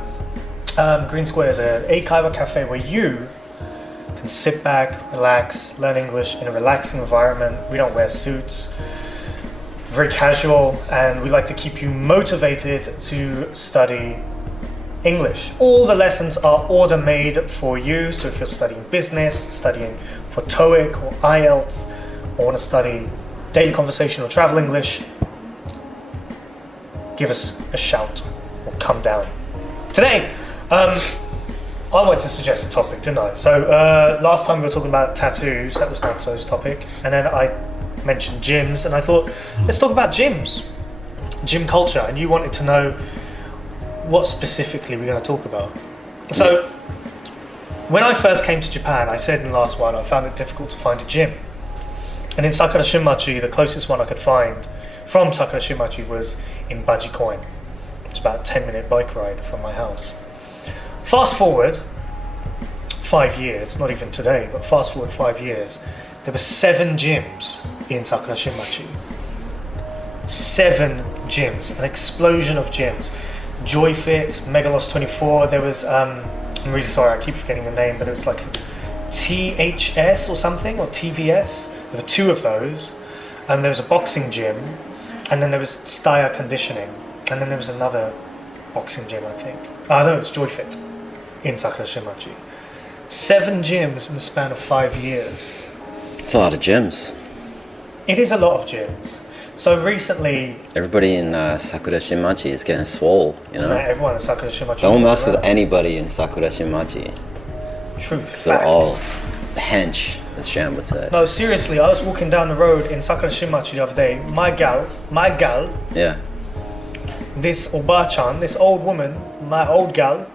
Green Square is an eikaiwa cafe where you can sit back, relax, learn English in a relaxing environment. We don't wear suits. Very casual, and we like to keep you motivated to study English. All the lessons are order made for you. So if you're studying business, studying for TOEIC or IELTS, or want to study daily conversation or travel English, give us a shout or come down. Today, I wanted to suggest a topic, didn't I? So last time we were talking about tattoos, that was Natsuo's topic, and then I mentioned gyms, and I thought, let's talk about gyms, gym culture, and you wanted to know what specifically we're going to talk about. So when I first came to Japan, I said in the last one, I found it difficult to find a gym. And in Sakura Shinmachi, the closest one I could find from Sakura Shinmachi was in Bajikoin. It's about a 10-minute bike ride from my house. Fast forward 5 years, not even today, but fast forward 5 years, there were 7 gyms in Sakura Shinmachi. 7 gyms, an explosion of gyms. JoyFit, Megalos 24, there was, I'm really sorry, I keep forgetting the name, but it was like THS or something, or TVS. There were 2 of those, and there was a boxing gym, and then there was Steyr conditioning, and then there was another boxing gym, I think. No, it's JoyFit in Sakura Shinmachi. 7 gyms in the span of 5 years. It's a lot of gyms. It is a lot of gyms. So recently, Everybody in Sakura Shinmachi is getting swole, you know? everyone in Sakura Shinmachi. Don't mess with anybody in Sakura Shinmachi. Truth, They're fact. all the hench, as Sham would say. No, seriously, I was walking down the road in Sakura Shinmachi the other day. My gal, Yeah. this Oba-chan, this old woman, my old gal,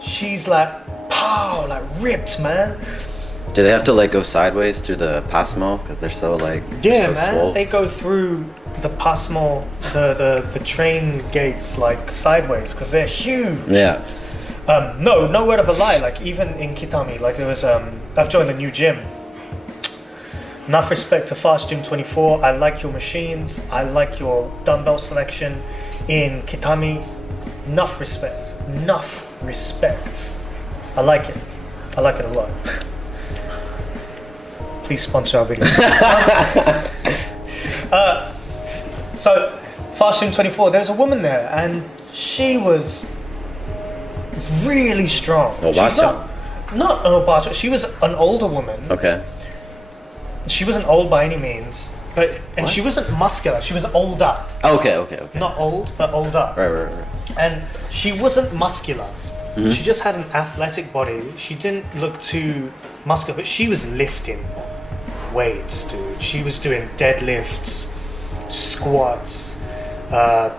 she's like, pow, like ripped, man. Do they have to like go sideways through the pasmo because they're so like Yeah, so man. swole? They go through the pasmo, the train gates like sideways because they're huge. Yeah. No word of a lie. Like even in Kitami, like there was I've joined a new gym Enough respect to Fast Gym 24. I like your machines. I like your dumbbell selection in Kitami. Enough respect. Enough respect. I like it. I like it a lot. Please sponsor our videos. So, Fast Gym 24, there's a woman there and she was really strong. She's not Obacha. She was an older woman. Okay. She wasn't old by any means, and she wasn't muscular. She was older. Okay. Not old, but older. Right. And she wasn't muscular. She just had an athletic body. She didn't look too muscular, but she was lifting weights, dude. She was doing deadlifts, squats,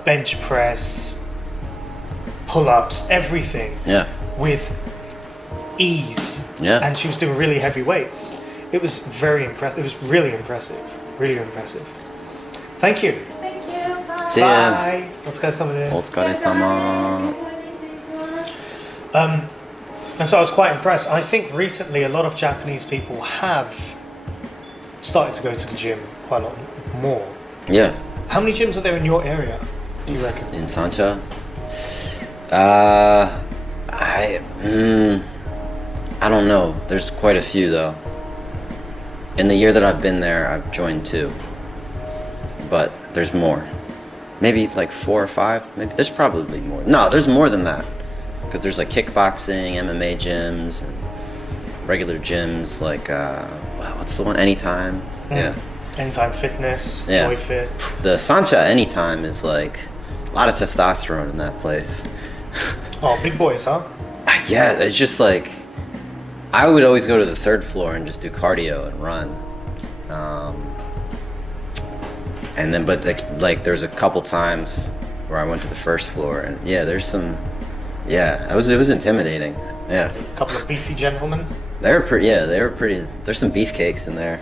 bench press, pull-ups, everything. Yeah. With ease. Yeah. And she was doing really heavy weights. It was very impressive. It was really impressive. Really impressive. Thank you. Thank you. Bye. See ya. Bye. お疲れ様です。お疲れ様。 And so I was quite impressed. I think recently a lot of Japanese people have started to go to the gym quite a lot more. Yeah. How many gyms are there in your area, do you reckon? In Sancha? I don't know. There's quite a few though. In the year that I've been there, I've joined 2. But there's more. Maybe like 4 or 5. Maybe there's probably more. No, there's more than that. Because there's like kickboxing, MMA gyms, and regular gyms like what's the one? Anytime. Yeah. Anytime Fitness, Yeah. Joy Fit. The Sancha Anytime is like a lot of testosterone in that place. Oh, big boys, huh? Yeah, it's just like I would always go to the 3rd floor and just do cardio and run. And then, but like there's a couple times where I went to the 1st floor, and yeah, there's some. Yeah, it was intimidating. Yeah. A couple of beefy gentlemen. They were pretty. Yeah, they were pretty. There's some beefcakes in there.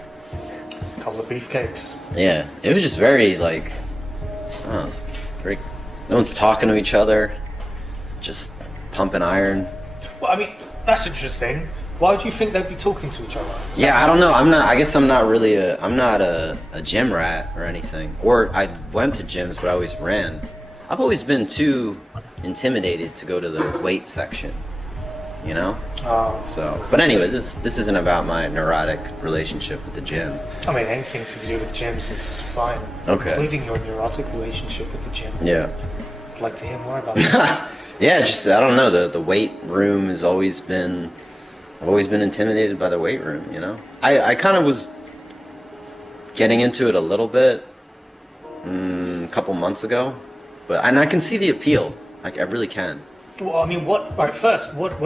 A couple of beefcakes. Yeah, it was just very like. I don't know, it's very. No one's talking to each other. Just pumping iron. Well, I mean, that's interesting. Why would you think they'd be talking to each other? Yeah, I don't know. I'm not. I guess I'm not really a. I'm not a gym rat or anything. Or I went to gyms, but I always ran. I've always been too intimidated to go to the weight section. You know. Oh. So, but anyway, this isn't about my neurotic relationship with the gym. I mean, anything to do with gyms is fine. Okay. Including your neurotic relationship with the gym. Yeah. I'd like to hear more about that. Yeah, just I don't know. The weight room has always been. I've always been intimidated by the weight room, you know? I kind of was getting into it a little bit a couple months ago, and I can see the appeal. I really can. Well, I mean, what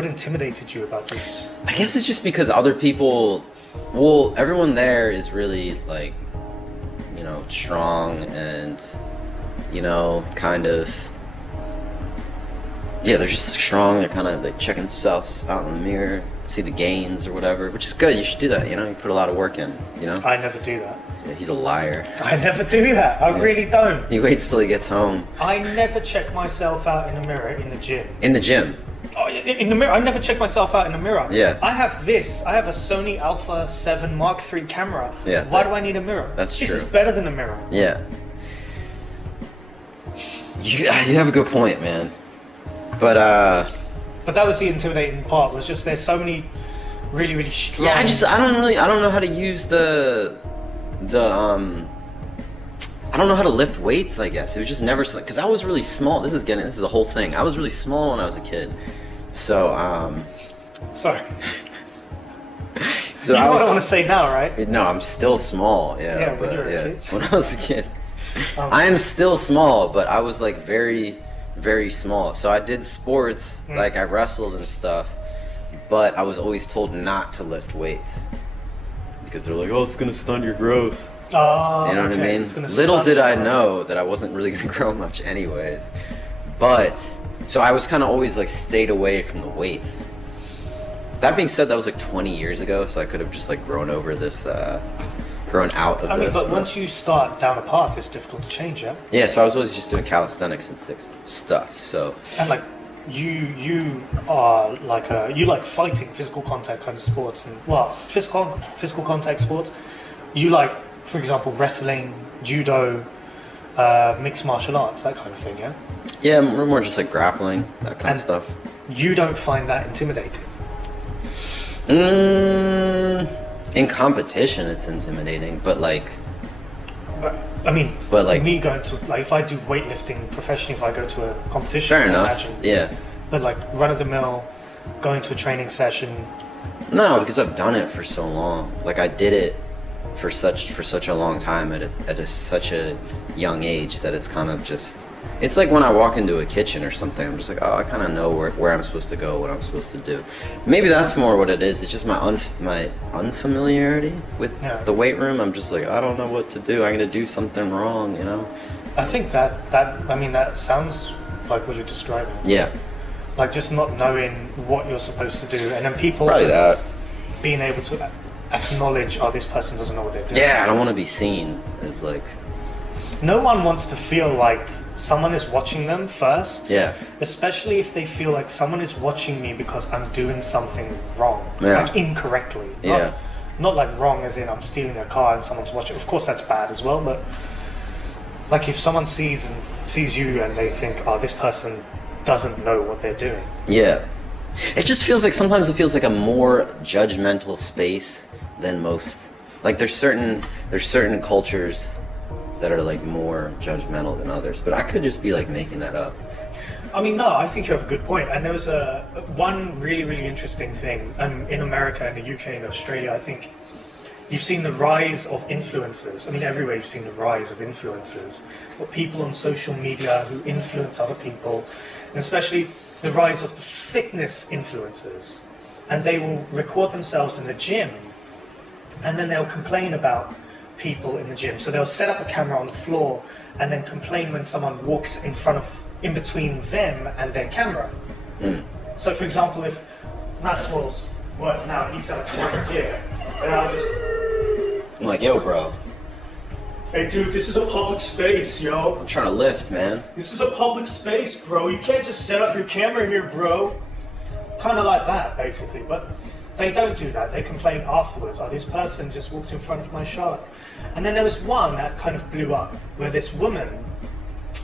intimidated you about this? I guess it's just because other people, well, everyone there is really like, you know, strong and, you know, kind of, yeah, they're just strong. They're kind of like checking themselves out in the mirror, see the gains or whatever, which is good. You should do that. You know, you put a lot of work in. You know. I never do that. Yeah, he's a liar. I never do that. I really don't. He waits till he gets home. I never check myself out in the mirror in the gym. In the gym. Oh, in the mirror. I never check myself out in the mirror. Yeah. I have this. I have a Sony Alpha 7 Mark III camera. Yeah. Why do I need a mirror? That's true. This is better than a mirror. Yeah. You have a good point, man. But that was the intimidating part. Was just there's so many really, really strong. Yeah, I don't know how to use the I don't know how to lift weights, I guess. It was just never, because I was really small. This is the whole thing. I was really small when I was a kid. So, Sorry. So you know what I want to say now, right? No, I'm still small, Yeah, when you were a kid. When I was a kid. I am still small, but I was like very, very small. So I did sports, like I wrestled and stuff, but I was always told not to lift weights. Because they're like, oh, it's gonna stunt your growth. Oh, you know what I mean? Little did I know that I wasn't really gonna grow much anyways. But, so I was kind of always like stayed away from the weights. That being said, that was like 20 years ago, so I could have just like grown over this, grown out of this. I mean, but once you start down a path, it's difficult to change, yeah? Yeah, so I was always just doing calisthenics and stuff, so. And like, you are like you like fighting, physical contact kind of sports, and well, physical contact sports. You like, for example, wrestling, judo, mixed martial arts, that kind of thing, yeah? Yeah, more just like grappling, that kind of stuff. You don't find that intimidating? In competition, it's intimidating, but like. But I mean, but like me going to like, if I do weightlifting professionally, if I go to a competition, fair enough. Imagine, yeah. But like run of the mill, going to a training session. No, because I've done it for so long. Like I did it for such a long time at such a young age that it's kind of just. It's like when I walk into a kitchen or something, I'm just like, oh, I kind of know where I'm supposed to go, what I'm supposed to do. Maybe that's more what it is. It's just my unfamiliarity with the weight room. I'm just like, I don't know what to do. I'm gonna do something wrong, you know. I think that sounds like what you're describing. Yeah. Like just not knowing what you're supposed to do, and then people probably that being able to acknowledge, oh, this person doesn't know what they're doing. Yeah, I don't want to be seen as like. No one wants to feel like someone is watching them first. Yeah. Especially if they feel like someone is watching me because I'm doing something wrong. Yeah. Like incorrectly. Yeah. Not like wrong as in I'm stealing a car and someone's watching. Of course that's bad as well, but like if someone sees you and they think, oh, this person doesn't know what they're doing. Yeah. It just feels like sometimes it feels like a more judgmental space than most. Like there's certain cultures that are like more judgmental than others, but I could just be like making that up. I mean, no, I think you have a good point. And there was one really, really interesting thing in America, in the UK, and Australia. I think you've seen the rise of influencers. I mean, everywhere you've seen the rise of influencers, but people on social media who influence other people, and especially the rise of the fitness influencers. And they will record themselves in the gym, and then they'll complain about people in the gym. So they'll set up a camera on the floor and then complain when someone walks in between them and their camera. So for example, if Maxwell's working out, he's set up a camera here, and I'll just... I'm like, yo, bro. Hey dude, this is a public space, yo. I'm trying to lift, man. This is a public space, bro. You can't just set up your camera here, bro. Kind of like that, basically. But they don't do that. They complain afterwards. Oh, this person just walked in front of my shot. And then there was one that kind of blew up, where this woman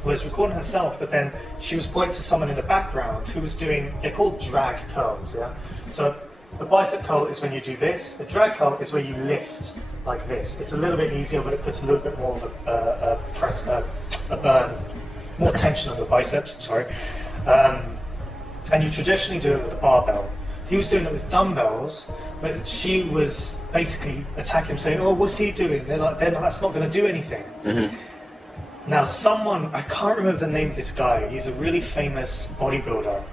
was recording herself, but then she was pointing to someone in the background who was doing, they're called drag curls, yeah? So the bicep curl is when you do this. The drag curl is where you lift like this. It's a little bit easier, but it puts a little bit more of a burn, more tension on the biceps, sorry. And you traditionally do it with a barbell. He was doing it with dumbbells, but she was basically attacking him, saying, "Oh, what's he doing?" That's not going to do anything. Mm-hmm. Now, I can't remember the name of this guy. He's a really famous bodybuilder,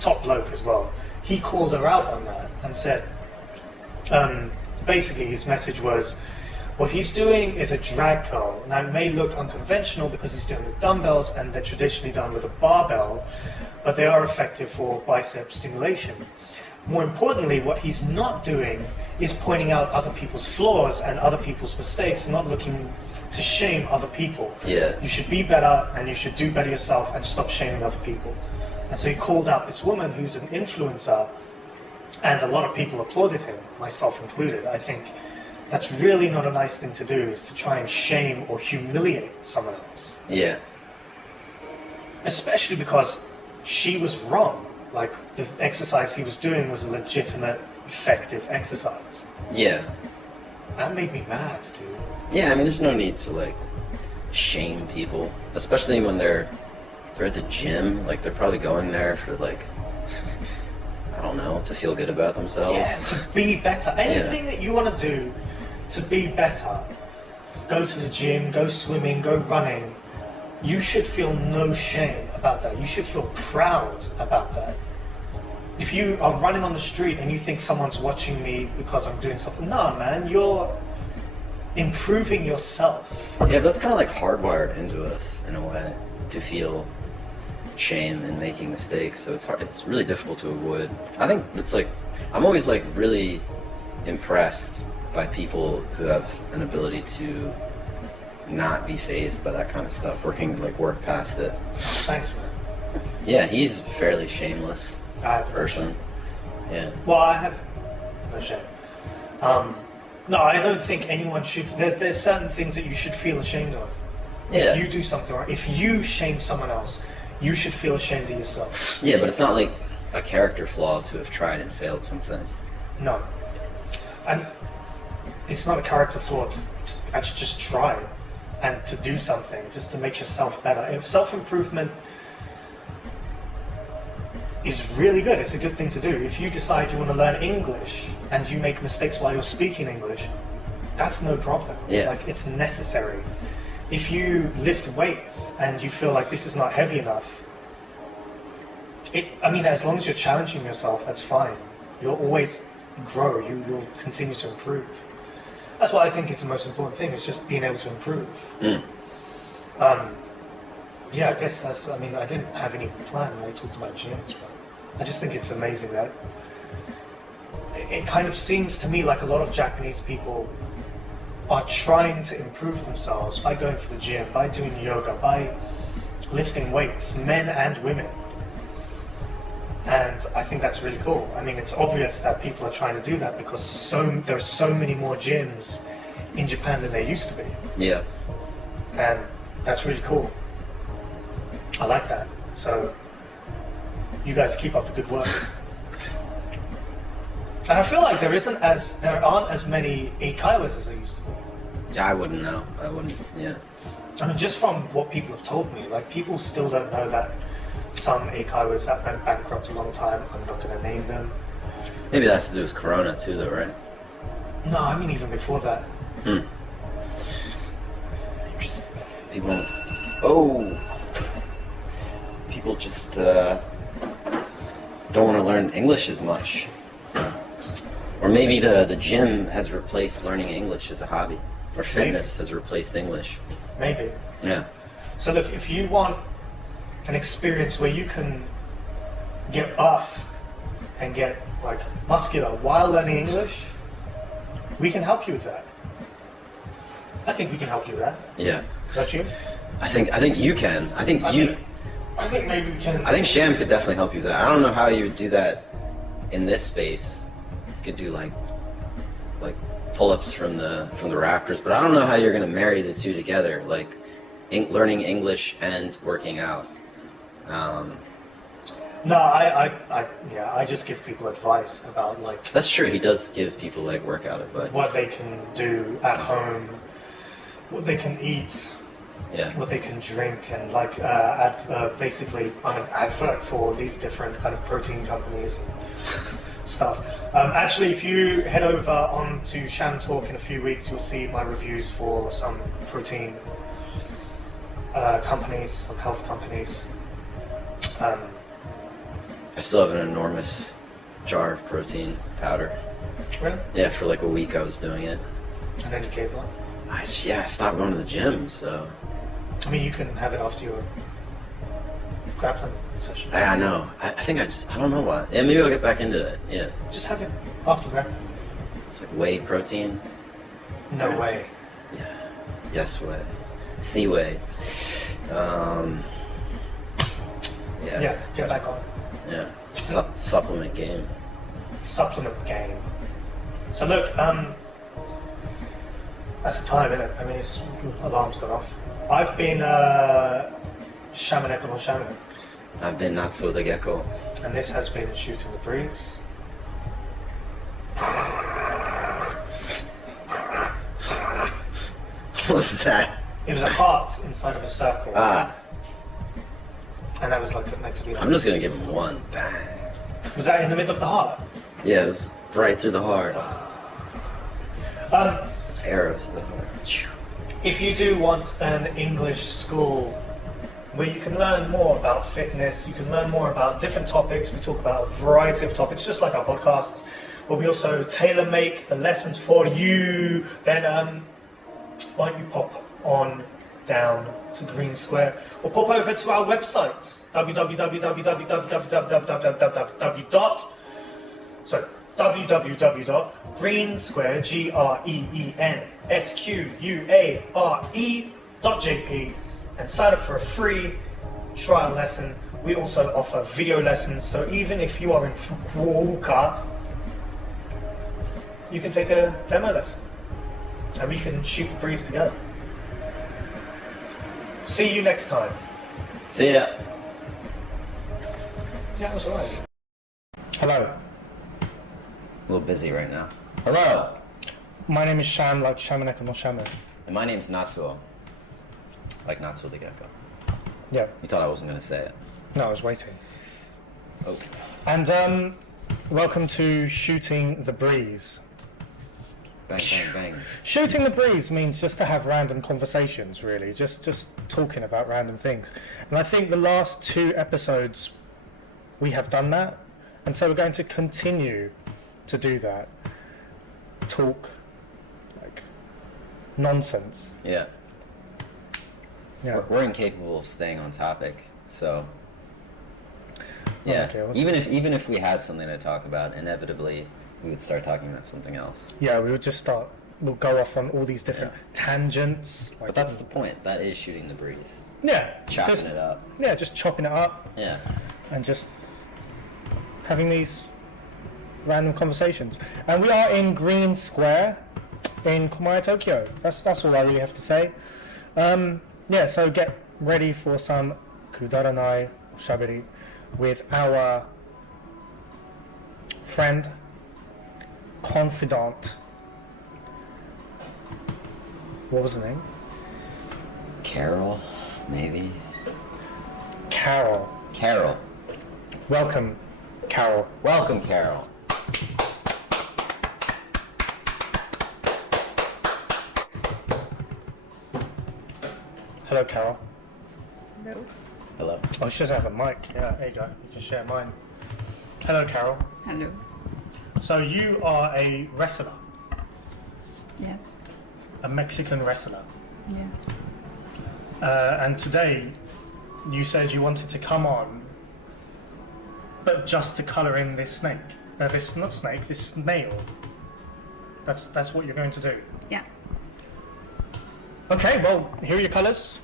top bloke as well. He called her out on that and said, basically his message was, what he's doing is a drag curl. Now, it may look unconventional because he's doing it with dumbbells and they're traditionally done with a barbell, but they are effective for bicep stimulation. More importantly, what he's not doing is pointing out other people's flaws and other people's mistakes, not looking to shame other people. Yeah. You should be better and you should do better yourself and stop shaming other people. And so he called out this woman who's an influencer, and a lot of people applauded him, myself included. I think that's really not a nice thing to do, is to try and shame or humiliate someone else. Yeah. Especially because she was wrong. Like, the exercise he was doing was a legitimate, effective exercise. Yeah. That made me mad, dude. Yeah, I mean, there's no need to, like, shame people. Especially when they're at the gym. Like, they're probably going there for, like, I don't know, to feel good about themselves. Yeah, to be better. Anything that you want to do to be better. Go to the gym, go swimming, go running. You should feel no shame about that. You should feel proud about that. If you are running on the street and you think someone's watching me because I'm doing something, no, man, you're improving yourself. Yeah, but that's kind of like hardwired into us in a way, to feel shame in making mistakes. So it's hard. It's really difficult to avoid. I think it's like, I'm always like really impressed by people who have an ability to not be fazed by that kind of stuff, work past it. Thanks, man. Yeah, he's a fairly shameless person. Yeah. Well, I have no shame. No, I don't think anyone should. There's certain things that you should feel ashamed of. Yeah. If you do something wrong, if you shame someone else, you should feel ashamed of yourself. Yeah, but it's not like a character flaw to have tried and failed something. No. And it's not a character flaw to actually just try and to do something, just to make yourself better. If self-improvement is really good, it's a good thing to do. If you decide you want to learn English and you make mistakes while you're speaking English, that's no problem. Yeah. Like, it's necessary. If you lift weights and you feel like this is not heavy enough, as long as you're challenging yourself, that's fine. You'll always grow, you'll continue to improve. That's what I think is the most important thing, is just being able to improve. Yeah, I guess I didn't have any plan when I talked about gyms, but I just think it's amazing that it kind of seems to me like a lot of Japanese people are trying to improve themselves by going to the gym, by doing yoga, by lifting weights, men and women. And I think that's really cool. I mean, it's obvious that people are trying to do that because there are so many more gyms in Japan than there used to be. Yeah. And that's really cool. I like that. So you guys keep up the good work. And I feel like there aren't as many eikaiwas as there used to be. Yeah, I wouldn't know. I wouldn't, yeah. I mean, just from what people have told me, like, people still don't know that some eikaiwas that went bankrupt a long time. I'm not going to name them. Maybe that's to do with Corona too, though, right? No, I mean even before that. Just people. Oh, people just don't want to learn English as much, or maybe the gym has replaced learning English as a hobby, or fitness has replaced English. Maybe. Yeah. So look, if you want an experience where you can get buff and get like muscular while learning English, we can help you with that. I think we can help you with that. Yeah. Don't you? I think you can. I think maybe we can. I think Sham could definitely help you with that. I don't know how you would do that in this space. You could do like pull-ups from the rafters, but I don't know how you're gonna marry the two together, like learning English and working out. No, I just give people advice about like. That's true. He does give people like workout advice. What they can do at home, what they can eat, Yeah. what they can drink, and like basically I'm an advert for these different kind of protein companies and stuff. Actually, if you head over onto Sham Talk in a few weeks, you'll see my reviews for some protein companies, some health companies. I still have an enormous jar of protein powder. Really? Yeah, for like a week I was doing it. And then you gave up? I stopped going to the gym, so. I mean, you can have it after your grappling session. I know. I think I don't know why. Yeah, maybe I'll get back into it. Yeah. Just have it after grappling. It's like whey protein. No way. Yeah. Yes, whey. Sea whey. Yeah, get back on. Yeah. Supplement game. Supplement game. So look, that's the time, isn't it? I mean, his alarm's gone off. I've been Shamaneko no Shaman, I've been Natsuo the Gecko. and this has been Shooting the Breeze. What was that? It was a heart inside of a circle, Ah, and that was like meant to be. I'm just gonna give him one. Bang. Was that in the middle of the heart? Yeah, it was right through the heart. Um, Arrow through the heart. If you do want an English school where you can learn more about fitness, you can learn more about different topics. We talk about a variety of topics, just like our podcasts, but we also tailor make the lessons for you. Then why don't you pop on down to Green Square or pop over to our website www.greensquare.jp and sign up for a free trial lesson. We also offer video lessons, so even if you are in Fukuoka, you can take a demo lesson. and we can shoot the breeze together. See you next time. See ya. Yeah, that was alright. Hello. A little busy right now. Hello. My name is Sham, like Shamaneka no Shamu. And my name's Natsuo. Like Natsuo the gecko. Yeah. You thought I wasn't gonna say it. No, I was waiting. Okay. And welcome to Shooting the Breeze. Bang, bang, bang. Shooting the breeze means just to have random conversations, really, just talking about random things. And I think the last 2 episodes we have done that, and so we're going to continue to do that. Talk like nonsense. Yeah. Yeah. We're incapable of staying on topic, so yeah. Okay, even if we had something to talk about, inevitably we would start talking about something else. Yeah, we would just we'll go off on all these different tangents. Like, But that's the point. That is shooting the breeze. Yeah. Chopping it up. Yeah, just chopping it up. Yeah. And just having these random conversations. And we are in Green Square in Komaya, Tokyo. That's all I really have to say. Yeah, so get ready for some kudaranai shaberi with our friend, confidant. What was the name? Carol, maybe. Carol. Carol. Welcome, Carol. Welcome, Carol. Hello, Carol. Hello. Hello. Oh, she doesn't have a mic. Yeah, there you go. You can share mine. Hello, Carol. Hello. So you are a wrestler, Yes. a Mexican wrestler. Yes. And today you said you wanted to come on, but just to colour in this snake. This snail. That's what you're going to do. Yeah. Okay, well, here are your colours.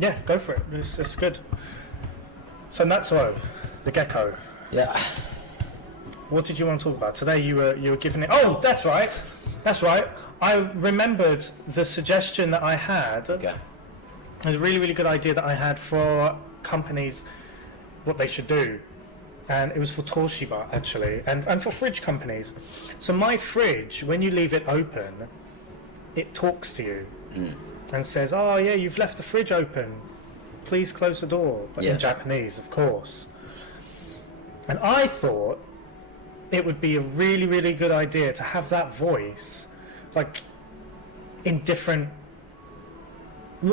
Yeah, go for it. It's good. So Natsuo, the gecko. Yeah. What did you want to talk about today? You were giving it. Oh, that's right. That's right. I remembered the suggestion that I had. Okay. It was a really, really good idea that I had for companies, what they should do. And it was for Toshiba, actually, and for fridge companies. So my fridge, when you leave it open, it talks to you and says, oh, yeah, you've left the fridge open. Please close the door. But Yeah. in Japanese, of course. And I thought it would be a really, really good idea to have that voice, like, in different,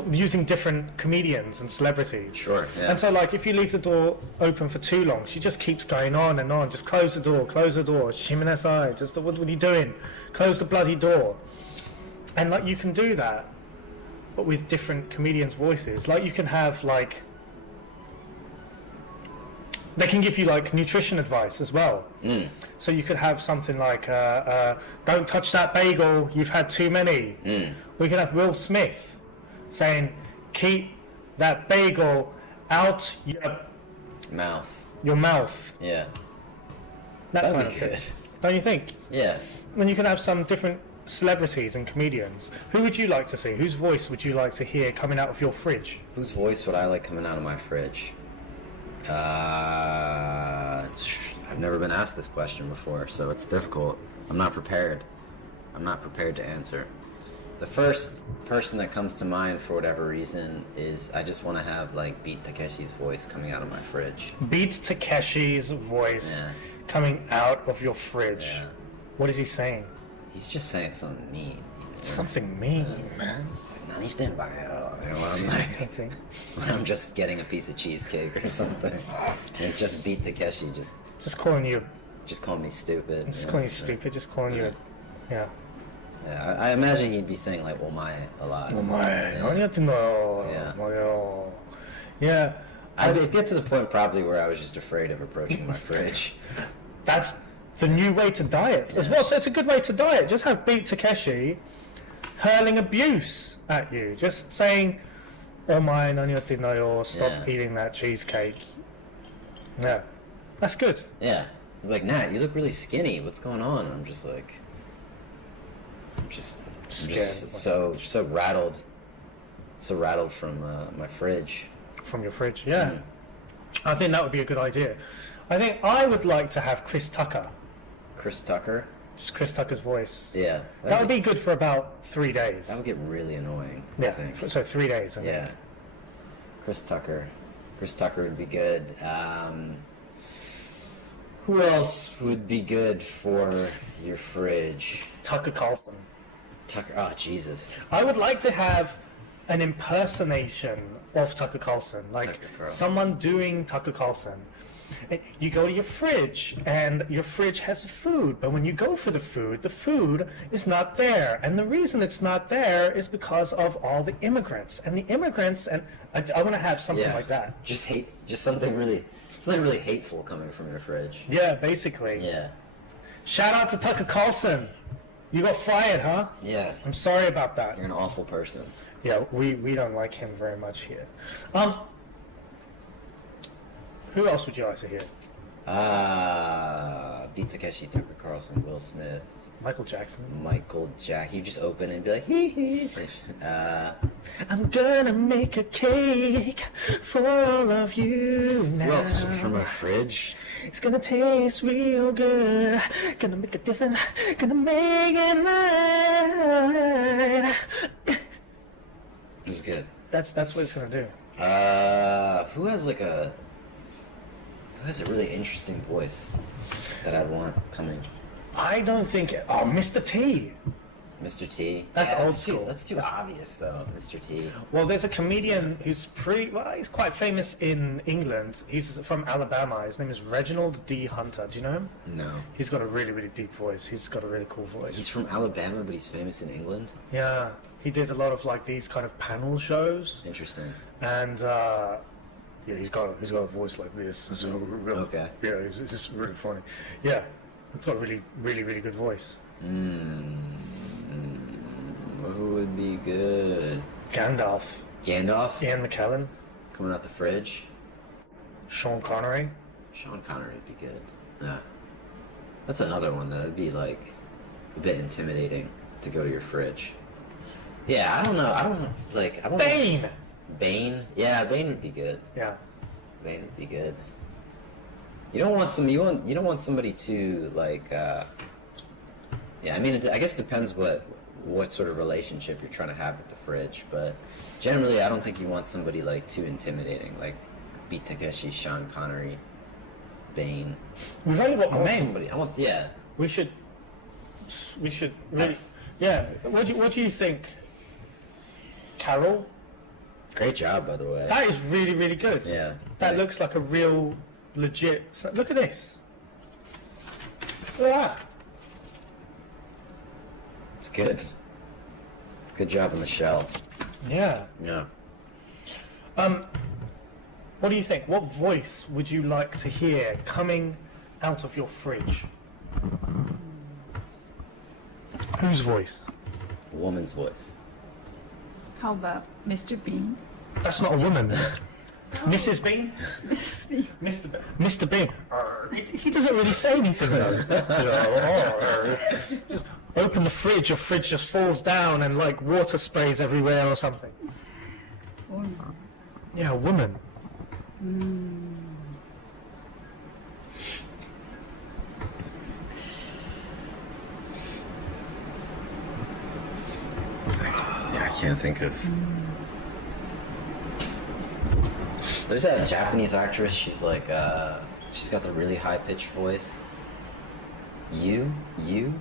using different comedians and celebrities. Sure. Yeah. And so, like, if you leave the door open for too long, she just keeps going on and on. Just close the door, shiminasai, just, what are you doing? Close the bloody door. And, like, you can do that, but with different comedians' voices. Like, you can have, like, they can give you, like, nutrition advice as well. So you could have something like, don't touch that bagel, you've had too many. We could have Will Smith saying, keep that bagel out Mouth. your mouth. Yeah. That That'd kind be of thing. good. Don't you think? Yeah. Then you can have some different celebrities and comedians. Who would you like to see? Whose voice would you like to hear coming out of your fridge? Whose voice would I like coming out of my fridge? I've never been asked this question before, so it's difficult. I'm not prepared. I'm not prepared to answer. The first person that comes to mind for whatever reason is I just want to have like Beat Takeshi's voice coming out of my fridge. Beat Takeshi's voice Yeah. coming out of your fridge. Yeah. What is he saying? He's just saying something mean. Something mean, man. It's like, "Nani shiten baka?" You know what I'm like? Okay. When I'm just getting a piece of cheesecake or something. And it's just Beat Takeshi Just calling you, just calling me stupid. just know? calling you stupid, just calling you, yeah. Yeah, I imagine he'd be saying like "omae" a lot. Omae, Yeah. 何やってんのよ。 Yeah. お前よ。Yeah. It'd get to the point probably where I was just afraid of approaching my fridge. That's the new way to diet as Yeah. well. So it's a good way to diet. Just have Beat Takeshi hurling abuse at you. Just saying, "Oh my, nani yatte no yo, stop Yeah. eating that cheesecake." Yeah, that's good. Yeah. They're like, Nat, you look really skinny. What's going on? And I'm just like, I'm just Scared. so rattled. So rattled from my fridge. From your fridge, yeah. I think that would be a good idea. I think I would like to have Chris Tucker. Chris Tucker? Just Chris Tucker's voice. Yeah. That would be good for about 3 days. That would get really annoying, I Yeah, think. so 3 days. I think. Yeah. Chris Tucker. Chris Tucker would be good. Who else would be good for your fridge? Tucker Carlson. Tucker. Oh, Jesus. I would like to have an impersonation of Tucker Carlson, like Tucker Carlson. someone doing Tucker Carlson. You go to your fridge, and your fridge has food, but when you go for the food is not there. And the reason it's not there is because of all the immigrants. And the immigrants, and I want to have something like that. Just something really hateful coming from your fridge. Yeah, basically. Yeah. Shout out to Tucker Carlson. You got fired, huh? Yeah. I'm sorry about that. You're an awful person. Yeah, we don't like him very much here. Who else would you like to hear? Beat Takeshi, Tucker Carlson, Will Smith, Michael Jackson. Michael Jack. You just open and be like, hee hee. I'm gonna make a cake for all of you now. Who else from my fridge? It's gonna taste real good. Gonna make a difference. Gonna make it right. He's good. That's what it's gonna do. Who has a really interesting voice that I want coming? I don't think. Oh, Mr. T. Mr. T. That's old too, school. That's too obvious, though. Mr. T. Well, there's a comedian who's he's quite famous in England. He's from Alabama. His name is Reginald D. Hunter. Do you know him? No. He's got a really, really deep voice. He's got a really cool voice. He's from Alabama, but he's famous in England. Yeah, he did a lot of like these kind of panel shows, Interesting. and yeah, he's got a voice like this. It's real, Okay. Yeah, it's just really funny. Yeah, he's got a really, really, really good voice. Who would be good? Gandalf, Gandalf? Ian McKellen, Coming out the fridge? Sean Connery. Sean Connery would be good. Yeah. That's another one that would be like a bit intimidating to go to your fridge. Yeah, I don't know. I don't Bane. Bane? Yeah, Bane would be good. Yeah. Bane would be good. You don't want somebody to like yeah, I mean I guess it depends what sort of relationship you're trying to have with the fridge, but generally I don't think you want somebody like too intimidating, like Beat Takeshi, Sean Connery, Bane. We've only got I want men. somebody. Yeah. We should really. That's- Yeah. What do you think, Carol? Great job, by the way. That is really, really good. Yeah. That looks like a real, legit. Look at this. Look at that. It's good. Good job on the shell. Yeah. Yeah. What do you think? What voice would you like to hear coming out of your fridge? Whose voice? A woman's voice. How about Mr. Bean? That's not a woman. Mrs. Bean? Mrs. Bean. Mr. Bean. He doesn't really say anything though. Just open the fridge, your fridge just falls down and like water sprays everywhere or something. Woman. Yeah, a woman. Yeah, I can't think of. There's that Japanese actress. She's like, she's got the really high pitched voice. You. You?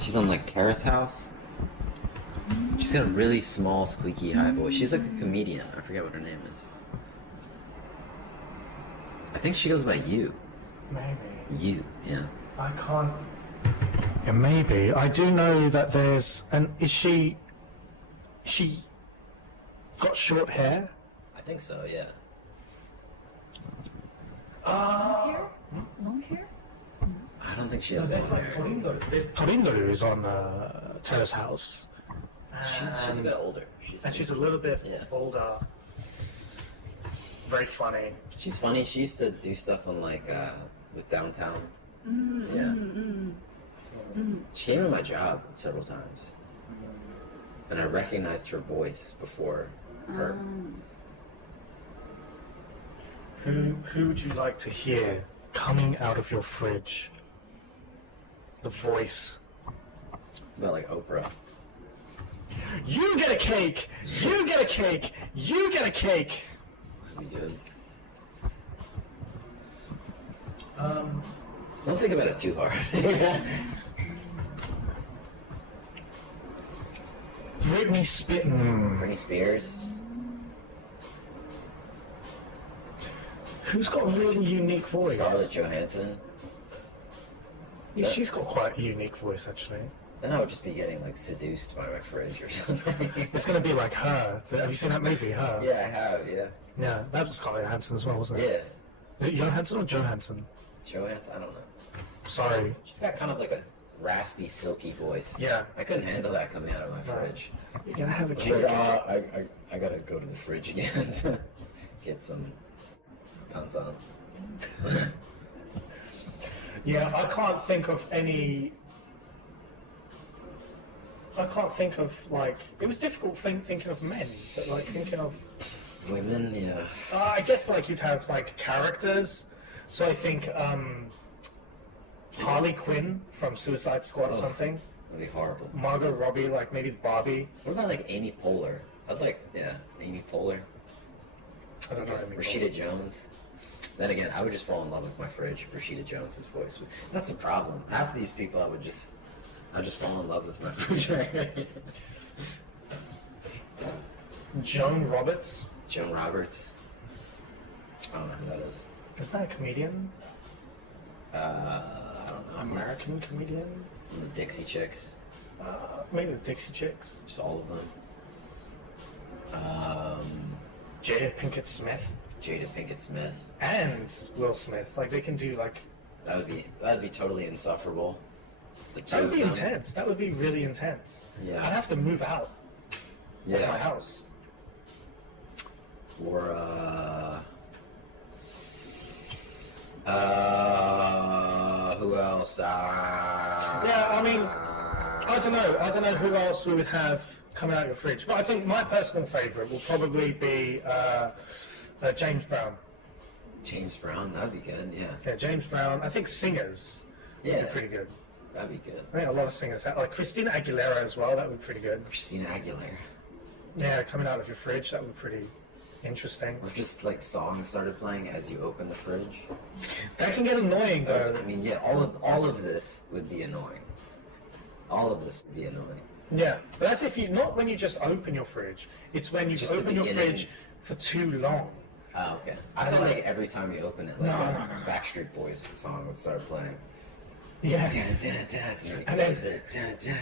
She's on like Terrace House. She's got a really small, squeaky high voice. She's like a comedian. I forget what her name is. I think she goes by You. Maybe. You. Yeah. I can't. Yeah, maybe. I do know that there's an. Is she got short hair? I think so. Yeah. Hair? Long hair? I don't think she has There's long like hair. Torindo. There's Torindo who's on Terrace House. She's a bit older. And she's a little bit Yeah. older. Very funny. She's funny. She used to do stuff on like with Downtown. Yeah. She came to my job several times, and I recognized her voice before her. Who would you like to hear coming out of your fridge? The voice. About like Oprah. You get a cake! You get a cake! You get a cake! That'd be good. Um, Don't think about it too hard. Britney Spears. Britney Spears. Who's got a really unique voice? Scarlett Johansson. Yeah, she's got quite a unique voice, actually. Then I would just be getting like seduced by my fridge or something. It's gonna be like Her. Have you seen that movie, Her? Yeah, I have. Yeah. Yeah, that was Scarlett Johansson as well, wasn't it? Yeah. Is it Johansson or Johansson? Johansson. I don't know. Sorry. She's got kind of like a raspy, silky voice. Yeah. I couldn't handle that coming out of my fridge. You're gonna have a I was cake. like, I gotta go to the fridge again to get some tanzan. Yeah, I can't think of any. I can't think of like. It was difficult thinking of men, but like thinking of. Women, yeah. I guess like you'd have like characters. So I think Harley Quinn from Suicide Squad or Oh. something. That'd be horrible. Margot Robbie, like maybe Barbie. What about like Amy Poehler? I'd like, yeah, Amy Poehler. I don't know. Who Rashida Jones. Then again, I would just fall in love with my fridge. Rashida Jones's voice. That's the problem. Half of these people, I just fall in love with my refrigerator. Joan Roberts. Joan Roberts. I don't know who that is. Is that a comedian? I don't know. American comedian? The Dixie Chicks. Maybe the Dixie Chicks. Just all of them. Jada Pinkett Smith. Jada Pinkett Smith. And Will Smith. Like they can do like. That'd be totally insufferable. The two That would be of them. intense. That would be really intense. Yeah. I'd have to move out of my Yeah. house. Or who else? Yeah, I mean, I don't know who else we would have coming out of your fridge. But I think my personal favourite will probably be James Brown. James Brown, that'd be good. Yeah. Yeah, James Brown. I think singers would Yeah. be pretty good. That'd be good. I think a lot of singers have, like Christina Aguilera as well. That would be pretty good. Christina Aguilera. Yeah, coming out of your fridge, that would be pretty interesting. Or just like songs started playing as you open the fridge. That can get annoying I though. mean, yeah, all of this would be annoying. All of this would be annoying. Yeah, but that's if you not when you just open your fridge. It's when you Just the open your beginning. fridge for too long. Oh, okay. I thought like every time you open it, like a Backstreet Boys song would start playing. Yeah. Dun, dun, dun, and then you And then- close it. Dun, dun.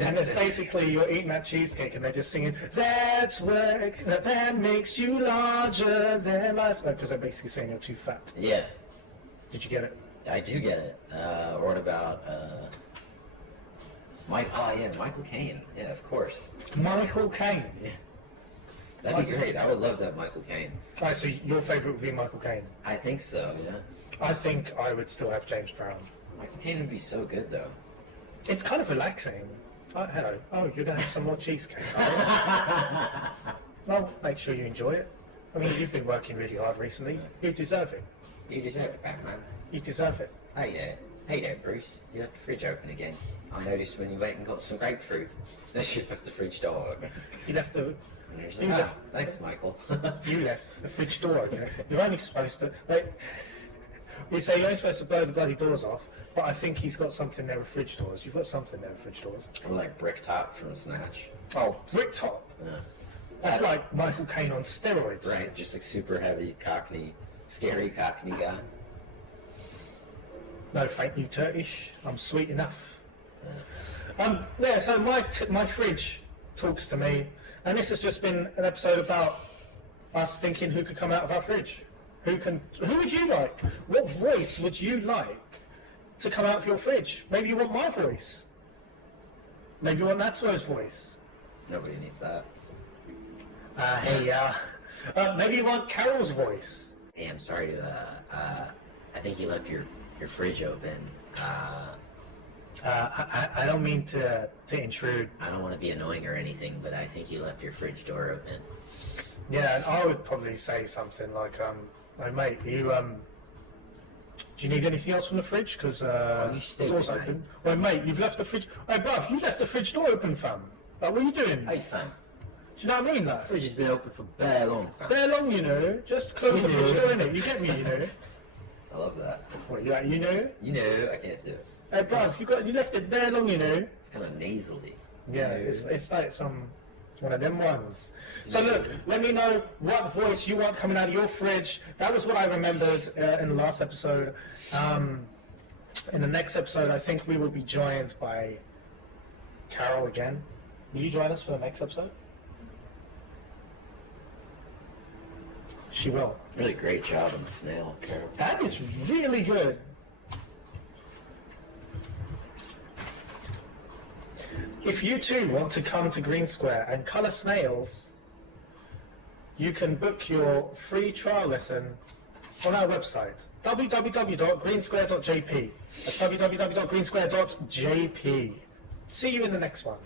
And it's basically you're eating that cheesecake and they're just singing, "That's work that makes you larger than life." Because they're basically saying you're too fat. Yeah, Did you get it? I do get it. Or what about Mike? Oh yeah, Michael Caine. Yeah, of course. Michael Caine. Yeah, that'd be great. I would love to have Michael Caine. I see. Your favourite would be Michael Caine. I think so. Yeah, I think I would still have James Brown. Michael Caine would be so good though. It's kind of relaxing. Oh, hello. Oh, you're gonna have some more cheesecake. Well, make sure you enjoy it. I mean, you've been working really hard recently. You deserve it. You deserve it, Batman. You deserve it. Hey there, Bruce. You left the fridge open again. I noticed when you went and got some grapefruit that you left the fridge door open. You left the. And you're just You like, left- "Ah, thanks, Michael." You left the fridge door open. You're only supposed to like. We say you're only supposed to blow the bloody doors off, but I think he's got something there with fridge doors. You've got something there with fridge doors. Or like Bricktop from Snatch. Oh, brick top. Yeah. That's like Michael Caine on steroids. Right, just like super heavy Cockney, scary Cockney guy. No, thank you, Turkish. I'm sweet enough. Yeah. So my fridge talks to me, and this has just been an episode about us thinking who could come out of our fridge. Who would you like? What voice would you like to come out of your fridge? Maybe you want my voice. Maybe you want Natsuo's voice. Nobody needs that. Maybe you want Carol's voice. Hey, I'm sorry to, I think you left your fridge open. I don't mean to intrude. I don't want to be annoying or anything, but I think you left your fridge door open. Yeah, and I would probably say something like, "Hey mate, do you need anything else from the fridge? Because you the stay door's with me. open." Well, mate, you've left the fridge. Hey, bruv, you left the fridge door open, fam. Like, what are you doing? Hey, fam. Do you know what I mean? Like, Fridge has been open for bare long, fam. they're long, you know. Just close the fridge door, innit? You get me, you know. I love that. What, you like, you know? You know, I can't do it. Hey, bruv, you left it there long, you know. It's kind of nasally. Yeah, it's like one of them ones. So look, let me know what voice you want coming out of your fridge. That was what I remembered in the last episode. In the next episode, I think we will be joined by Carol again. Will you join us for the next episode? She will. Really great job on the snail, Carol. That is really good. If you too want to come to Green Square and colour snails, you can book your free trial lesson on our website, www.greensquare.jp. That's www.greensquare.jp. See you in the next one.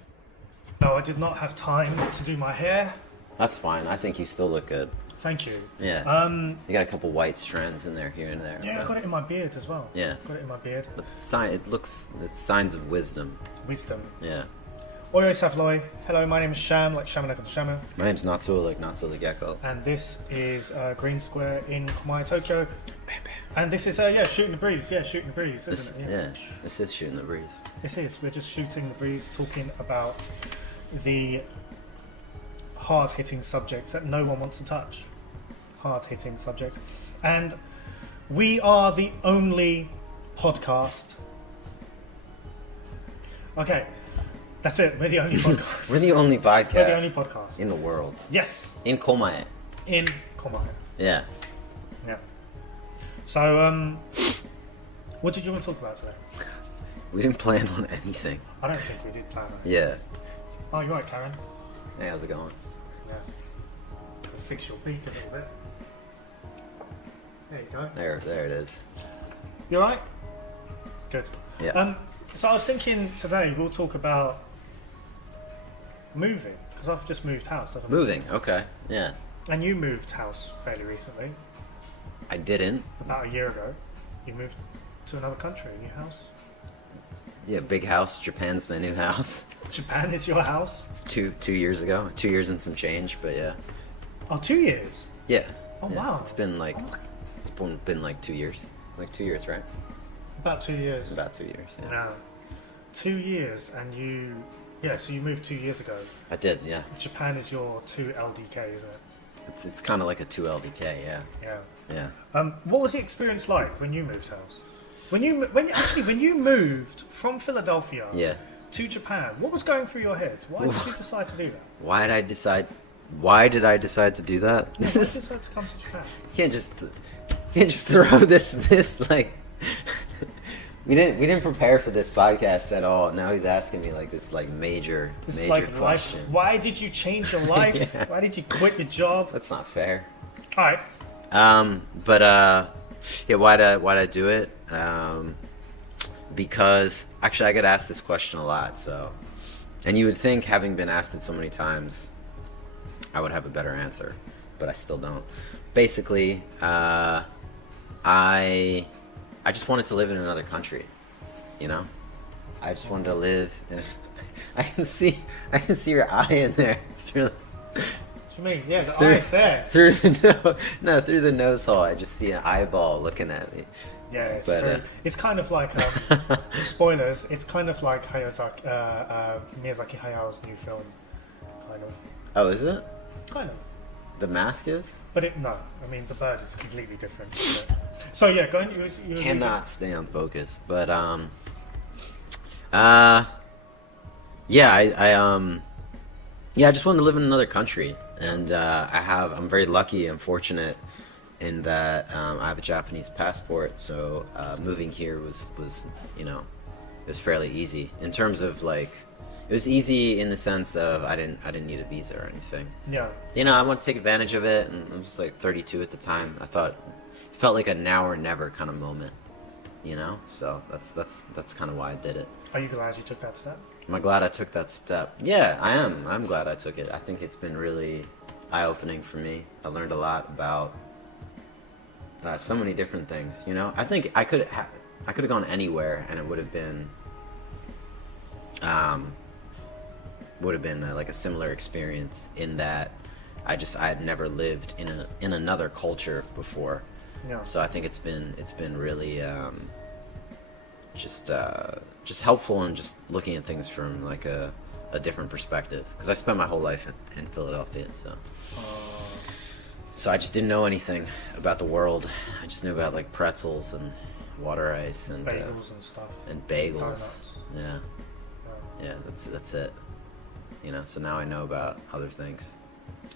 No, I did not have time to do my hair. That's fine. I think you still look good. Thank you. Yeah. You got a couple white strands in there, here and there. Yeah, I got it in my beard as well. Yeah. Got it in my beard. But it's signs of wisdom. Wisdom. Yeah. Oi, Safloy. Hello, my name is Sham, like Shamanaka the Shaman. My name's Natsuo, like Natsuo the gecko. And this is Green Square in Komai, Tokyo. And this is, Shooting the Breeze. Yeah, Shooting the Breeze, isn't it? Yeah, this is Shooting the Breeze. This is. We're just shooting the breeze, talking about the hard-hitting subjects that no one wants to touch. Hard-hitting subjects. And we are the only podcast. Okay, that's it. We're the only podcast. We're the only podcast. We're the only podcast. In the world. Yes. In Komae. In Komai. Yeah. Yeah. So, what did you want to talk about today? We didn't plan on anything. I don't think we did plan on it. Yeah. Oh, you're right, Karen. Hey, how's it going? Yeah. Fix your beak a little bit. There you go. There it is. You alright? Good. Yeah. So I was thinking today we'll talk about moving, because I've just moved house. Haven't I? Moving, okay. Yeah. And you moved house fairly recently, I didn't. about a year ago. You moved to another country, a new house. Yeah, big house. Japan's my new house. Japan is your house? It's two years ago. 2 years and some change, but yeah. Oh, 2 years? Yeah. Oh, yeah. wow. It's been like like 2 years. Like 2 years, right? About 2 years. About 2 years, yeah. Now, 2 years, and so you moved 2 years ago. I did, yeah. Japan is your 2 LDK, isn't it? It's kind of like a 2 LDK, yeah. Yeah. Yeah. What was the experience like when you moved house? When you moved from Philadelphia Yeah. to Japan, what was going through your head? Why did you decide to do that? Why did I decide to do that? Why did you decide to come to Japan? You can't just throw this like we didn't prepare for this podcast at all. Now he's asking me like this like major question. Why did you change your life? Yeah. Why did you quit your job? That's not fair. All right. Why'd I do it? Because actually I get asked this question a lot, so, and you would think having been asked it so many times I would have a better answer, but I still don't. Basically, I just wanted to live in another country, you know? I just wanted to live in I can see your eye in there. It's really What do you mean? Yeah, the eye's there. through the nose hole. I just see an eyeball looking at me. Yeah, But, it's kind of like spoilers. It's kind of like Miyazaki Hayato's new film, kind of. Oh, is it? Kind of. The mask is? But no. I mean, the bird is completely different. So yeah, go ahead. You Cannot stay on focus, but I just wanted to live in another country, and I'm very lucky and fortunate in that I have a Japanese passport, so moving here was it was fairly easy in terms of like. It was easy in the sense of I didn't need a visa or anything. Yeah. I want to take advantage of it, and I was like 32 at the time. I thought it felt like a now or never kind of moment. you know. So that's kind of why I did it. Are you glad you took that step? Am I glad I took that step? Yeah, I am. I'm glad I took it. I think it's been really eye-opening for me. I learned a lot about so many different things, you know. I think I could have gone anywhere, and it would have been like a similar experience in that I had never lived in another culture before. Yeah. So I think it's been really just helpful in just looking at things from like a different perspective, because I spent my whole life in Philadelphia, so I just didn't know anything about the world. I just knew about like pretzels and water ice and Bagels and stuff. and bagels. Donuts. Yeah, that's it. You know, so now I know about other things.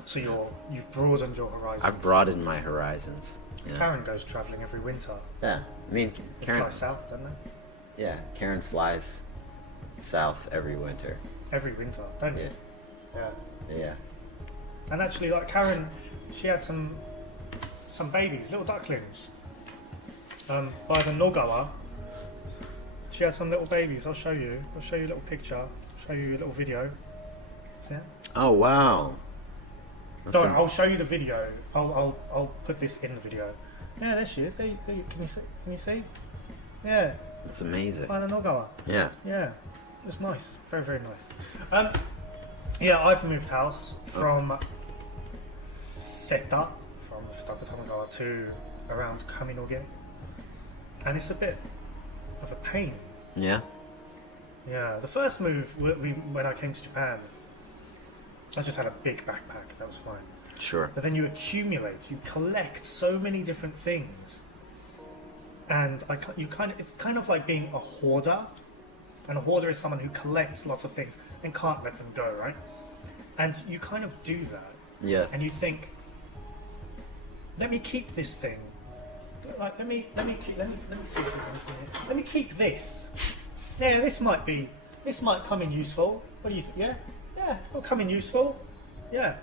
So you've broadened your horizons. I've broadened my horizons. Yeah. Karen goes travelling every winter. Yeah, I mean, They Karen. fly south, don't they? Yeah, Karen flies south every winter. Every winter, don't Yeah, you? Yeah. yeah. And actually, like Karen, she had some babies, little ducklings. By the Nogawa. She had some little babies. I'll show you. I'll show you a little picture. I'll show you a little video. See it? Oh wow. That's Sorry, I'll show you the video. I'll put this in the video. Yeah, there she is. There, can you see? Can you see? Yeah, It's amazing. by the Nogawa. Yeah. Yeah, it's nice. Very, very nice. Yeah, I've moved house from Seta, from Futaba Tamagawa, to around Kaminoge. And it's a bit of a pain. Yeah. Yeah, the first move, when I came to Japan, I just had a big backpack, that was fine. Sure. But then you accumulate, you collect so many different things. And it's kind of like being a hoarder. And a hoarder is someone who collects lots of things and can't let them go, right? And you kind of do that. Yeah. And you think, let me keep this thing. Like, let me see if there's anything here. Let me keep this. Yeah, this might come in useful. What do you think? Yeah? Yeah, it'll come in useful. Yeah.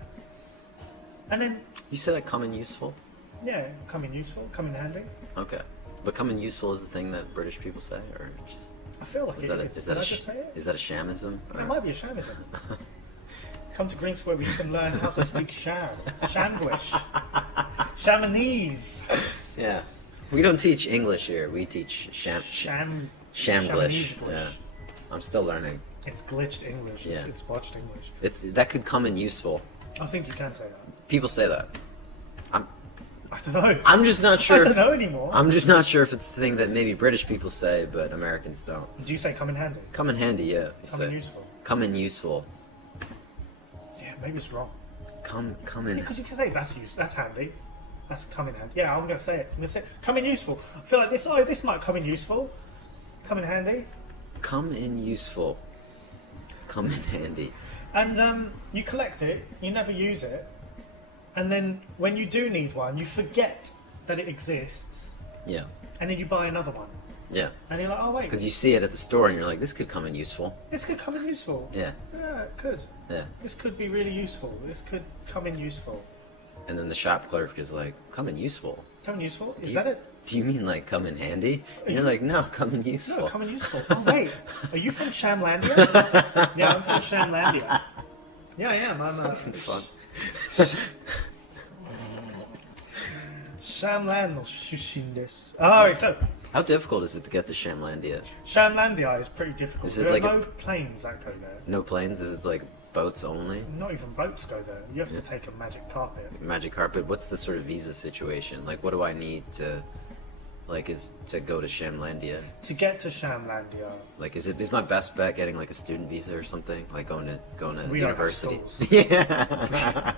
And then, You said that come in useful? yeah, come in useful, come in handy. Okay. But come in useful is the thing that British people say, or just I feel like is it that is. is Did that I a just say it? is that a shamism? It might be a shamism. Come to Green Square where you can learn how to speak sham. Shamglish. Shamanese. Yeah. We don't teach English here. We teach Shamglish. Shamglish. Yeah. I'm still learning. It's glitched English. Yeah. It's botched English. That could come in useful. I think you can say that. People say that. I don't know. I'm just not sure. I don't know anymore. I'm just not sure if it's the thing that maybe British people say, but Americans don't. Do you say come in handy? Come in handy, yeah. You Come say. in useful? Come in useful. Yeah, maybe it's wrong. Come in. Because you can say that's handy. That's come in handy. Yeah, I'm going to say it. I'm going to say come in useful. I feel like this might come in useful. Come in handy. Come in useful. Come in handy. And you collect it, you never use it, and then when you do need one, you forget that it exists, Yeah. and then you buy another one. Yeah. And you're like, oh wait, Because you see it at the store and you're like, this could come in useful. this could come in useful. Yeah. Yeah, it could. Yeah. This could be really useful. This could come in useful. And then the shop clerk is like, come in useful. Come in useful? Is Do that you- it? Do you mean like come in handy? And you're like, no, come in useful. No, come in useful. Oh wait, are you from Shamlandia? Yeah, I'm from Shamlandia. Yeah, I am. I'm Fun. Shamland no shushin desu. Oh, so How difficult is it to get to Shamlandia? Shamlandia is pretty difficult. Is it There like are no planes that go there. No planes? Is it like boats only? Not even boats go there. You have to take a magic carpet. Magic carpet? What's the sort of visa situation? Like, what do I need to, like, is to go to Shamlandia? To get to Shamlandia, Like, is my best bet getting like a student visa or something? Like going to We don't have university? schools. Yeah.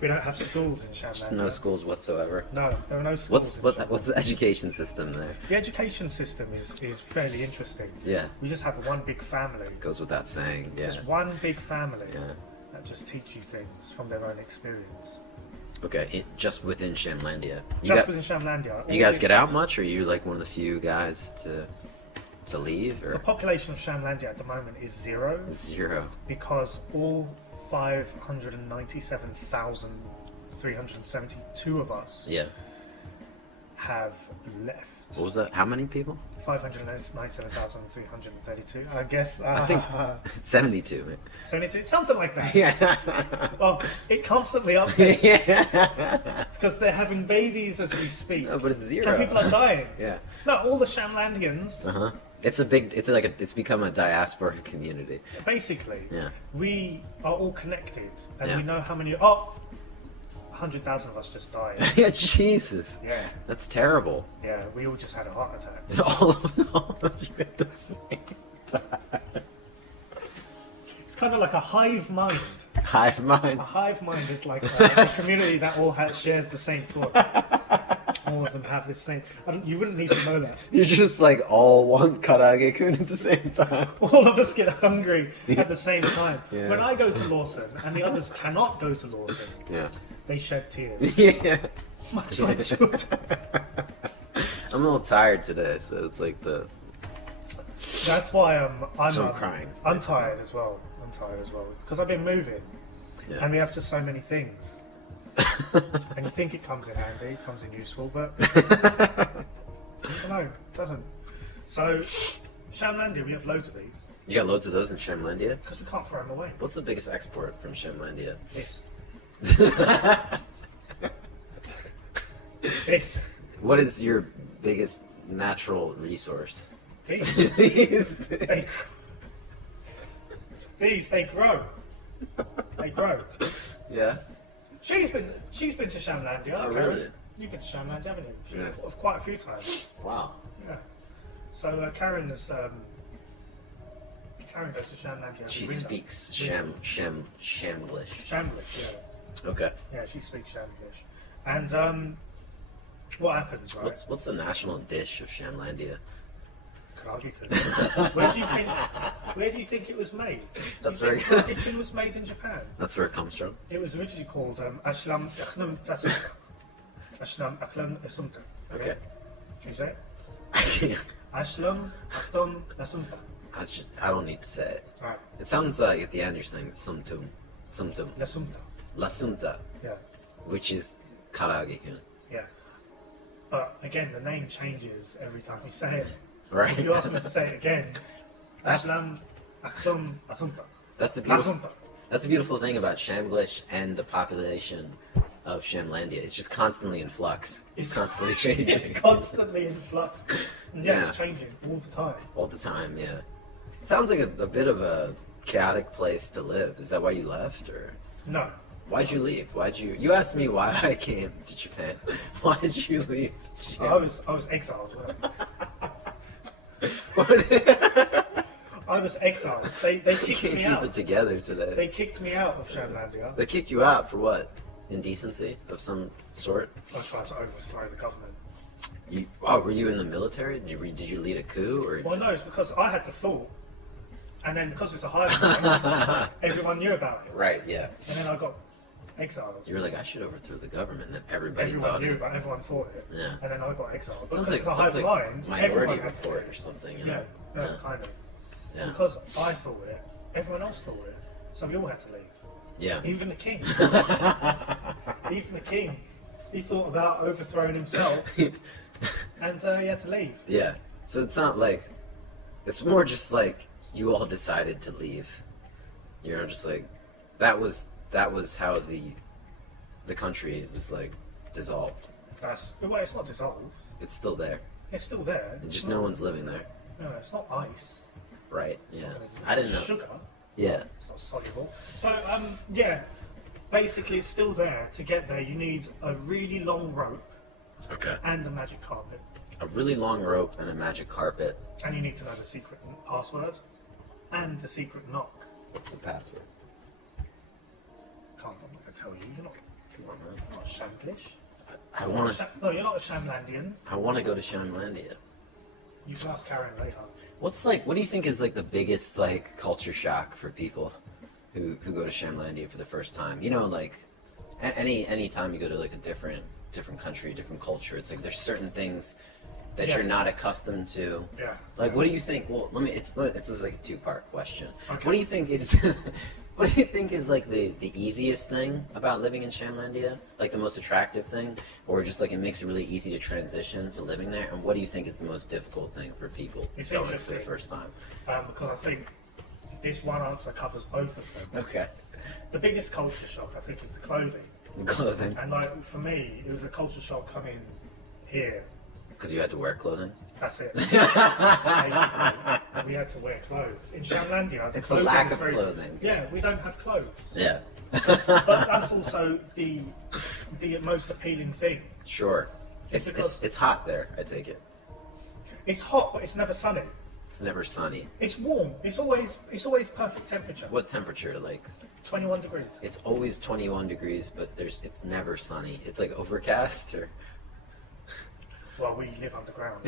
we don't have schools in Shamlandia. Just no schools whatsoever. No, there are no schools. What's the education system there? The education system is fairly interesting. Yeah, We just have one big family. goes without saying. Yeah. Just one big family Yeah. that just teach you things from their own experience. Okay, just within Shamlandia. Within Shamlandia. all You guys the get out experience- much? Or are you like one of the few guys to leave? The Or population of Shamlandia at the moment is 0 zero? because all 597,372 of us Yeah. have left. What was that? How many people? 597,332. I guess. I think 72. 72, something like that. Yeah. Well, it constantly updates Yeah. because they're having babies as we speak. No, but it's zero. And people are dying. Yeah. No, all the Shamlandians. Uh-huh. It's become a diaspora community. Basically, Yeah. we are all connected, and Yeah. we know how many. 100,000 of us just died. Yeah, Jesus. Yeah, That's terrible. yeah, we all just had a heart attack. all of you at the same time. It's kind of like a hive mind. Hive mind. A hive mind is like a community that all shares the same thought. All of them have the same. You wouldn't need to know that. You're just like all one karage-kun at the same time. All of us get hungry at the same time. Yeah. When I go to Lawson and the others cannot go to Lawson, Yeah. they shed tears. Yeah. Much like you would. I'm a little tired today, so it's like That's why I'm So I'm crying, I'm tired as well. I'm tired as well because I've been moving, yeah. and we have just so many things. And you think it comes in handy, it comes in useful, but no, it doesn't. So, Shamlandia, we have loads of these You got loads of those in Shamlandia? because we can't throw them away. What's the biggest export from Shamlandia? This. This. What is your biggest natural resource? These. These. They grow. They grow. Yeah. She's been to Shamlandia. Oh, Karen. really? You've been to Shamlandia, haven't you? She's Yeah. quite a few times. Wow. Yeah. So Karen is. Karen goes to Shamlandia. every She winter. speaks Shamglish. Shamblish, yeah. Okay. Yeah, she speaks Shamblish. And what happens, right? What's the national dish of Shamlandia? Karagikun. Where do you think it was made? That's you think very- Karagikun was made in Japan. That's where it comes from. It was originally called Ashlam Akhnum Tasumta. Ashlam Akhlum Asumta. Okay. Can you say it? Ashlam Akhlum Asumta. I don't need to say it. Right. It sounds like at the end you're saying sumtum, Lasumta. lasumta, Yeah. which is karage-kun. Yeah. But again, the name changes every time you say it. Right. If you ask me to say it again, That's- Ashlam Akhlum Asumta. That's a beautiful. Lasumta. That's a beautiful thing about Shamglish and the population of Shamlandia. It's just constantly in flux. It's constantly changing It's constantly in flux. And yeah, Yeah. it's changing all the time. all the time. Yeah. It sounds like a bit of a chaotic place to live. Is that why you left, or No. why'd you leave? You asked me why I came to Japan. Why'd you leave? I was exiled. I was exiled. They You kicked can't me keep it out. together today. They kicked me out of Shamlandia. They kicked you out for what? Indecency of some sort? I tried to overthrow the government. Were you in the military? Did you lead a coup, or? Well, just- no, it's because I had the thought, and then because it's a highway, everyone knew about it, Right. Yeah. and then I got exiled. You were like, I should overthrow the government. And then everybody Everyone thought knew it. about it, everyone thought it, Yeah. and then I got exiled. Sounds Because like, it's a hive mind, Minority everyone had to do Report it. or something. You Yeah, know? yeah, kind of. Yeah. Because I thought it, everyone else thought it, so we all had to leave. Yeah. Even the king. Even the king. He thought about overthrowing himself, and he had to leave. Yeah. So it's not like, it's more just like you all decided to leave. You know, just like that was how the country was like dissolved. Well, it's not dissolved. It's still there. It's still there. And It's just not- no one's living there. No, it's not ice. Right. It's Yeah. not- it's I didn't know. Sugar. Yeah. It's not soluble. So, yeah. Basically, it's still there. To get there, you need a really long rope Okay. and a magic carpet. A really long rope and a magic carpet. And you need to know the secret password and the secret knock. What's the password? I'm not going to tell you. You're not Shamblish. I want to. No, you're not a Shamlandian. I want to go to Shamlandia. You can ask Karen later. What do you think is like the biggest like culture shock for people who go to Shamlandia for the first time? You know, like any time you go to like a different country, different culture, it's like there's certain things that Yeah. you're not accustomed to. Yeah. Like, what do you think? Well, this is like a two-part question. Okay. What do you think is What do you think is like the easiest thing about living in Shamlandia? Like the most attractive thing? Or just like it makes it really easy to transition to living there? And what do you think is the most difficult thing for people It's going for interesting. the first time? Because I think this one answer covers both of them. Okay. The biggest culture shock, I think, is the clothing. Clothing. And like for me, it was a culture shock coming here. Because you had to wear clothing? That's it. Basically, we had to wear clothes. In Shamlandia, It's the clothing lack is of very- clothing. Yeah, we don't have clothes. Yeah. But that's also the most appealing thing. Sure. It's It's because- it's hot there, I take it. It's hot, but it's never sunny. It's never sunny. It's warm. It's always perfect temperature. What temperature? Like 21 degrees. it's always 21 degrees, but it's never sunny. It's like overcast or Well, we live underground.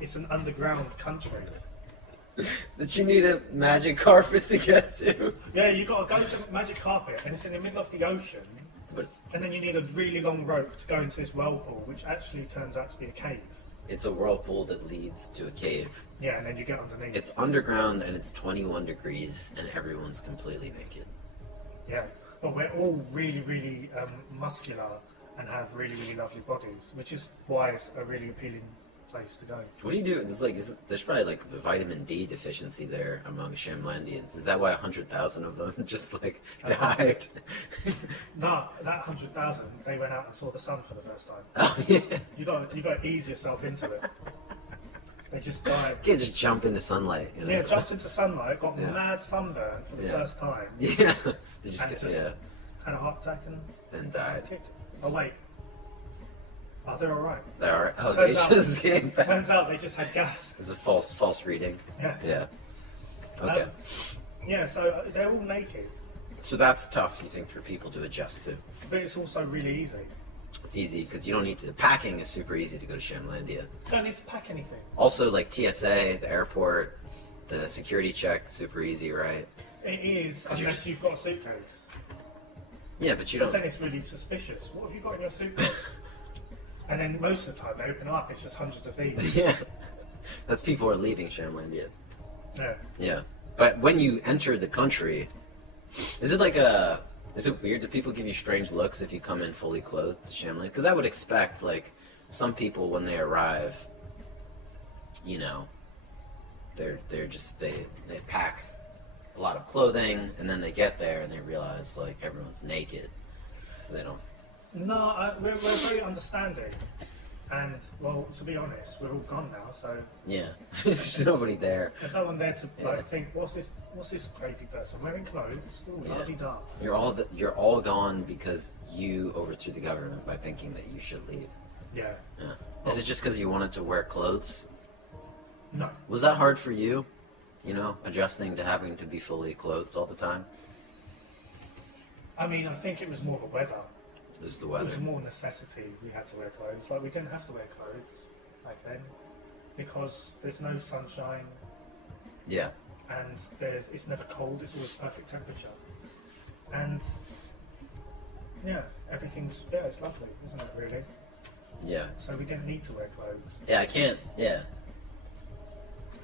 It's an underground country. that you need a magic carpet to get to. Yeah, you got to go to Magic Carpet, and it's in the middle of the ocean. But And then you need a really long rope to go into this whirlpool, which actually turns out to be a cave. it's a whirlpool that leads to a cave. Yeah, and then you get underneath. It's underground and it's 21 degrees and everyone's completely naked. Yeah, but we're all really, really muscular and have really, really lovely bodies, which is why it's a really appealing place to go. What do you do? It's like there's probably like a vitamin D deficiency there among Shamlandians. Is that why 100,000 of them just like died? No, that 100,000, they went out and saw the sun for the first time. Oh yeah. You got to ease yourself into it. They just died. You can't just jump into sunlight. You know? Yeah, jumped into sunlight, got Yeah. mad sunburn for the Yeah. first time, Yeah. They just and get, just yeah. had a heart attack And died. kicked. Oh wait, they're all right. They are. Oh, Turns they out- just came back. Turns out they just had gas. It's a false reading. Yeah. Yeah. Okay. Yeah, so they're all naked, So that's tough, you think, for people to adjust to. but it's also really easy. It's easy because you don't need to. Packing is super easy to go to Shamlandia. You don't need to pack anything. Also, like TSA, the airport, the security check, super easy, right? It is, unless you've got a suitcase. Yeah, but you Because don't. then it's really suspicious. What have you got in your suitcase? And then most of the time they open up, it's just hundreds of these. Yeah, that's people are leaving Shamlandia. Yeah. Yeah, but when you enter the country, is it like a? Is it weird? Do people give you strange looks if you come in fully clothed to Shamlandia? Because I would expect like some people when they arrive, you know, they're just they pack a lot of clothing and then they get there and they realize like everyone's naked, so they don't. No, we're very understanding. And, well, to be honest, we're all gone now, so Yeah, there's just nobody there. there's no one there to Yeah. like think, what's this crazy person wearing clothes? Ooh, Yeah. la-di-da. You're all gone because you overthrew the government by thinking that you should leave. Yeah. Yeah. Is it just because you wanted to wear clothes? No. Was that hard for you? You know, adjusting to having to be fully clothed all the time? I mean, I think it was more the weather. This is the It weather. was more necessity we had to wear clothes. Like, we didn't have to wear clothes back then because there's no sunshine Yeah. and it's never cold, it's always perfect temperature. And, yeah, it's lovely, isn't it, really? Yeah. So we didn't need to wear clothes. Yeah, I can't. Yeah.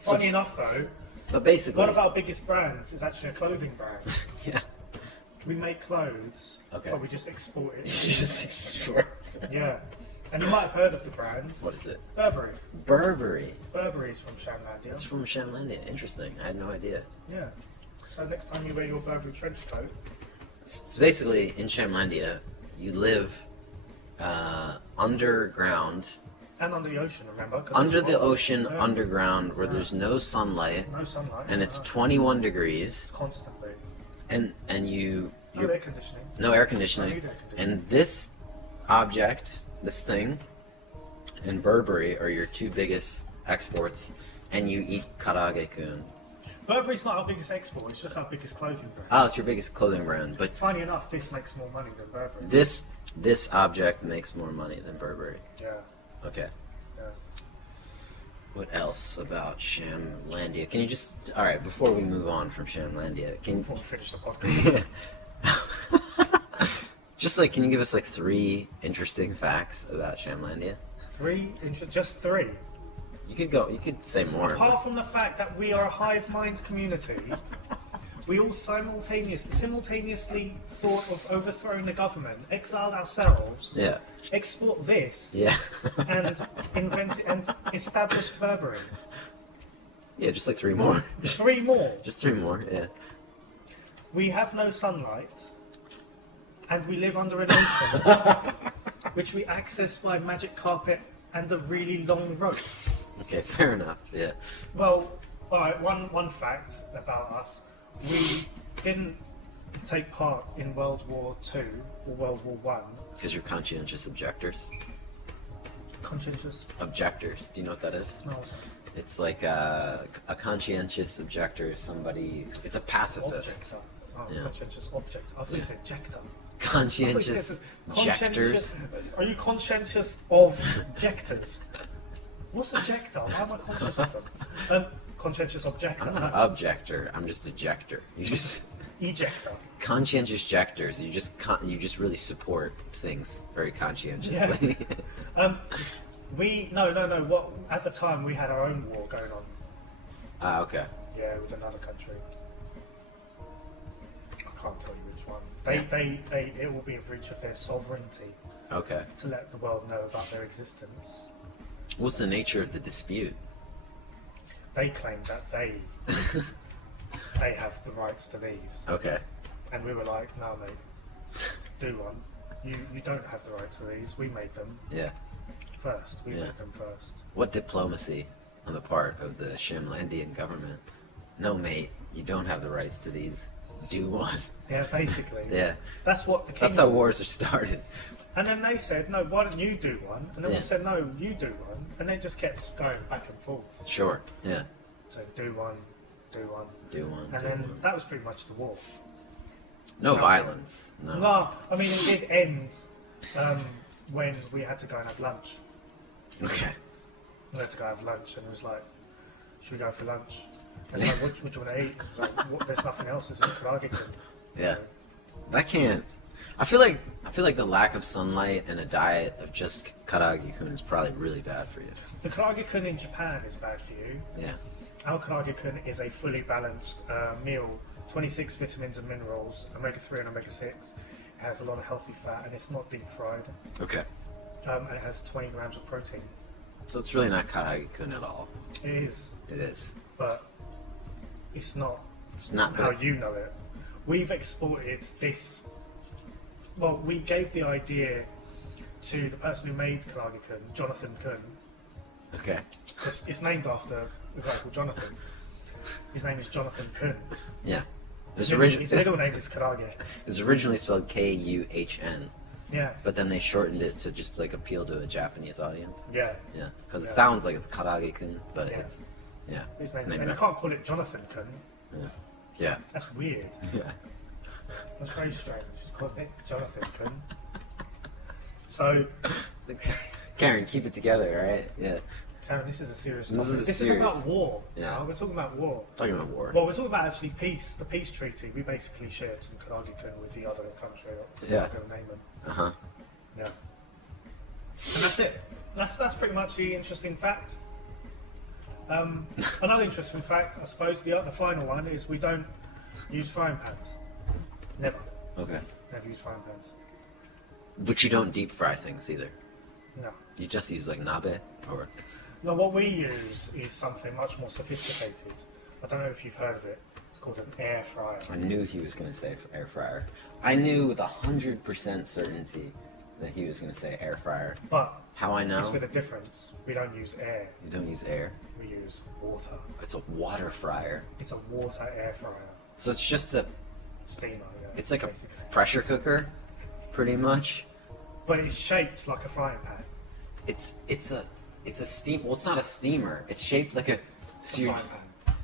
Funny enough, though, But basically. one of our biggest brands is actually a clothing brand. Yeah. We make clothes, Okay. but we just export it. Just sure. Yeah. And you might have heard of the brand, What is it? Burberry. Burberry. Burberry's from Shamlandia. It's from Shamlandia. Interesting. I had no idea. Yeah. So next time you wear your Burberry trench coat, So basically, in Shamlandia, you live underground, and under the ocean, remember? 'Cause under it's the hot. ocean, Yeah. underground, where there's no sunlight, No sunlight. and it's no. 21 degrees, Constantly. and No you're air conditioning. no air conditioning, No need air conditioning. and this object, this thing, and Burberry are your two biggest exports, and you eat karage-kun. Burberry's not our biggest export, it's just our biggest clothing brand. Oh, it's your biggest clothing brand, but Funny enough, this makes more money than Burberry. this object makes more money than Burberry. Yeah. Okay. Yeah. What else about Shamlandia? Can you just, all right, before we move on from Shamlandia, can Before we finish the podcast. just like, can you give us like 3 interesting facts about Shamlandia? Just three. You could say more. Apart from the fact that we are a hive mind community We all simultaneously thought of overthrowing the government, exiled ourselves, Yeah. export this, Yeah. and established Burberry. Yeah, just like 3 more. 3 more. Just 3 more, yeah. We have no sunlight, and we live under an ocean, which we access by magic carpet and a really long rope. Okay, fair enough, yeah. Well, all right. One fact about us: we didn't take part in World War II or World War One. Because you're conscientious objectors. Conscientious? Objectors, do you know what that is? No, what's that? It's like a conscientious objector is somebody, it's a pacifist. Objector. Oh, Yeah. conscientious object. I thought you Yeah. said ejector. Conscientious objectors. Are you conscientious of ejectors? What's ejector? Why am I conscious of them? Conscientious objector. I'm not an objector, I'm just ejector. You just Ejector. conscientious ejectors. You just really support things very conscientiously. No. What at the time we had our own war going on. Ah, okay. Yeah, with another country. I can't tell you which one. It will be a breach of their sovereignty Okay. to let the world know about their existence. What's the nature of the dispute? They claim that they have the rights to these, Okay. and we were like, no, mate, do one. You don't have the rights to these. We made them Yeah. first. We Yeah. made them first. What diplomacy on the part of the Shimlandian government? No, mate, you don't have the rights to these. Do one. Yeah, basically. Yeah. That's what the king. That's how wars are started. And then they said, no, why don't you do one? And then Yeah. we said, no, you do one. And it just kept going back and forth. Sure. Yeah. So do one, do one. Do one. And Do then one. that was pretty much the war. No No. violence. No. No, I mean, it did end when we had to go and have lunch. Okay. We had to go have lunch, and it was like, should we go for lunch? And like, what do you want to eat? Like, there's nothing else. There's just karage. Yeah. That can't. I feel like the lack of sunlight and a diet of just karage-kun is probably really bad for you. The karage-kun in Japan is bad for you. Yeah. Our karage-kun is a fully balanced meal, 26 vitamins and minerals, omega-3 and omega-6. It has a lot of healthy fat, and it's not deep fried. Okay. And it has 20 grams of protein. So it's really not karage-kun at all. It is, It is. but it's not It's not how that. you know it. We've exported this. Well, we gave the idea to the person who made karage-kun, Jonathan Kun. Okay. It's named after a guy called Jonathan. His name is Jonathan Kun. Yeah. His middle name is Karage. It's originally spelled Kuhn, Yeah, but then they shortened it to just like appeal to a Japanese audience. yeah. Yeah. Because Yeah. it sounds like it's karage-kun, but Yeah. it's yeah. His It's name, named and I after- can't call it Jonathan Kun. Yeah. That's weird. Yeah. That's very strange. Call it Jonathan Kun. So, Karen, keep it together, all right? Yeah. Karen, this is a serious This topic. is This serious. is about war. Yeah. Now. We're talking about war. Talking about war. Well, we're talking about actually peace. The peace treaty. We basically shared some karage-kun with the other country. Yeah. I'm not going to name them. Uh huh. Yeah. And that's it. That's pretty much the interesting fact. Another interesting fact, I suppose, the final one is we don't use frying pans. Never. Okay. Never use frying pans. But you don't deep fry things either. No. You just use like nabe or. No, what we use is something much more sophisticated. I don't know if you've heard of it. It's called an air fryer. I knew he was gonna say air fryer. I knew with 100% certainty that he was gonna say air fryer. But How I it's know? with a difference. We don't use air. You don't use air. We use water. It's a water fryer. It's a water air fryer. So it's just a. Steamer, yeah. It's like a basically. pressure cooker, pretty much. But it's shaped like a frying pan. It's a steam. Well, it's not a steamer. It's shaped like a. It's So a you're, frying pan.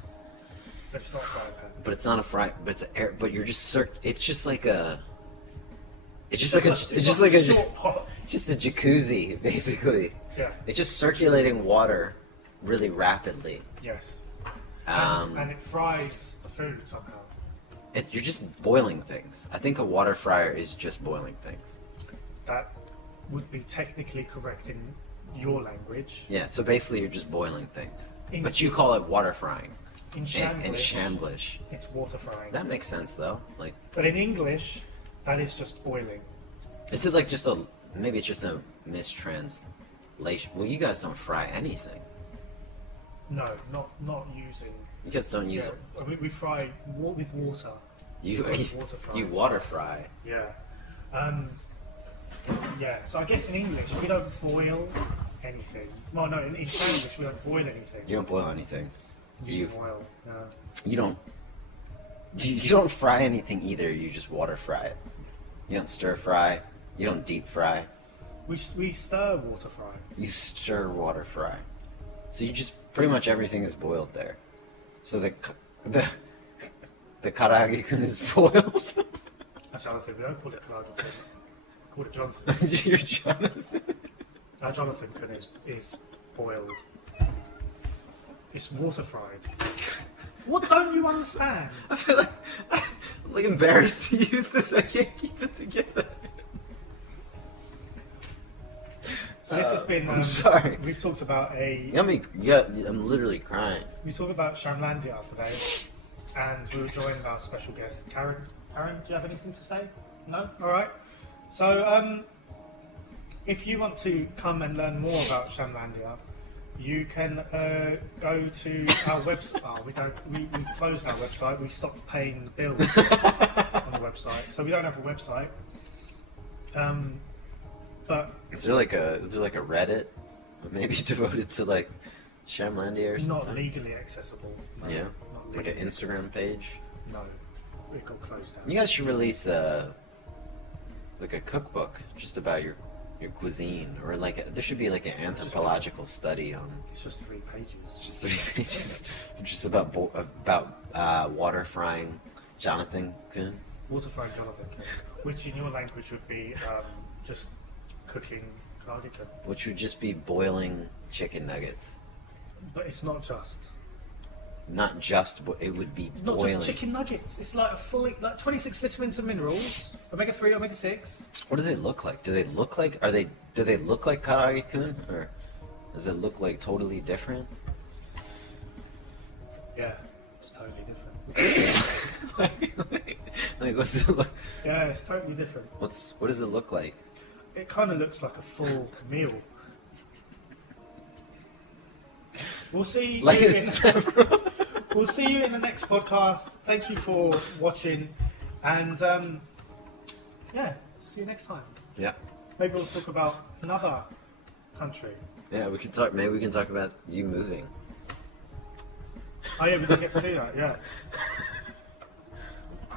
But it's not a frying pan. but it's not a fry. But it's air. But you're just It's just like a. It's just like a. It's just like a. short pot. It's just a jacuzzi, basically. Yeah. It's just circulating water, really rapidly. Yes. Um, And it fries the food somehow. You're just boiling things. I think a water fryer is just boiling things. That would be technically correct in your language. Yeah. So basically, you're just boiling things. In- But you call it water frying. In And Shamblish, Shamblish. it's water frying. That makes sense though. Like, But in English, that is just boiling. is it like just a maybe it's just a mistranslation? Well, you guys don't fry anything. No, not using. You just don't use Yeah, we fry with water. you water fry. you water fry. Yeah. Yeah, so I guess in English we don't boil anything. Well, no, in Shamblish we don't boil anything. You don't boil anything. Using oil. No. You don't. You don't fry anything either. You just water fry it. You don't stir fry. You don't deep fry. We stir water fry. You stir water fry. So you just pretty much everything is boiled there. So the karage-kun is boiled. That's the other thing. We don't call it Kalagi. We call it Jonathan. You're Jonathan. Jonathan kun is boiled. It's water fried. What don't you understand? I feel like I'm like embarrassed to use this. I can't keep it together. So this has been. I'm sorry. We've talked about I'm literally crying. We talked about Shamlandia today, and we were joined by our special guest, Karen. Karen, do you have anything to say? No? All right. So, if you want to come and learn more about Shamlandia, you can go to our website. Oh, we closed our website. We stopped paying the bills on the website, so we don't have a website. But Is there like a Reddit, maybe devoted to like Shamlandia or it's something? not legally accessible. No, Yeah, not like an legally Instagram page. accessible. No, it got closed down. You guys should release like a cookbook just about your cuisine, or like there should be like an anthropological study on It's just 3 pages. just 3 pages, just about water frying Jonathan Kun. Water fried Jonathan, which in your language would be just cooking cardigan. Which would just be boiling chicken nuggets. But it's not just. Not just, it would be It's not boiling. just chicken nuggets. It's like like 26 vitamins and minerals, omega 3, omega 6. What do they look like? Do they look like do they look like karage-kun, or does it look like totally different? Yeah, it's totally different. Like what's it look? Yeah, it's totally different. What does it look like? It kind of looks like a full meal. We'll see. Like you it's We'll see you in the next podcast. Thank you for watching, and yeah, see you next time. Yeah. Maybe we'll talk about another country. Yeah, we can talk. Maybe we can talk about you moving. Oh yeah, we didn't get to do that. Yeah.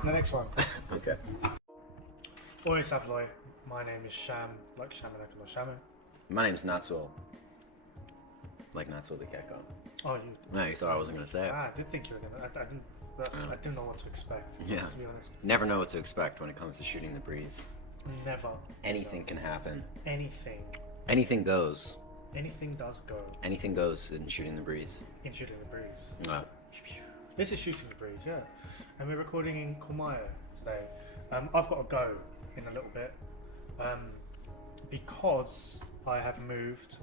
The next one. Okay. Oi Sabloy, my name is Sham, like Shamanakalo Shaman. My name's Natsuo. Like Natsuo the gecko. Oh, you. No, you thought I wasn't gonna say it. I did think you were gonna. I didn't know what to expect. Yeah. To be honest. Never know what to expect when it comes to shooting the breeze. Never. Anything can happen. Anything. Anything goes. Anything does go Anything goes in shooting the breeze. in shooting the breeze. Oh. This is shooting the breeze, yeah. And we're recording in Komaya today. I've got to go in a little bit because I have moved,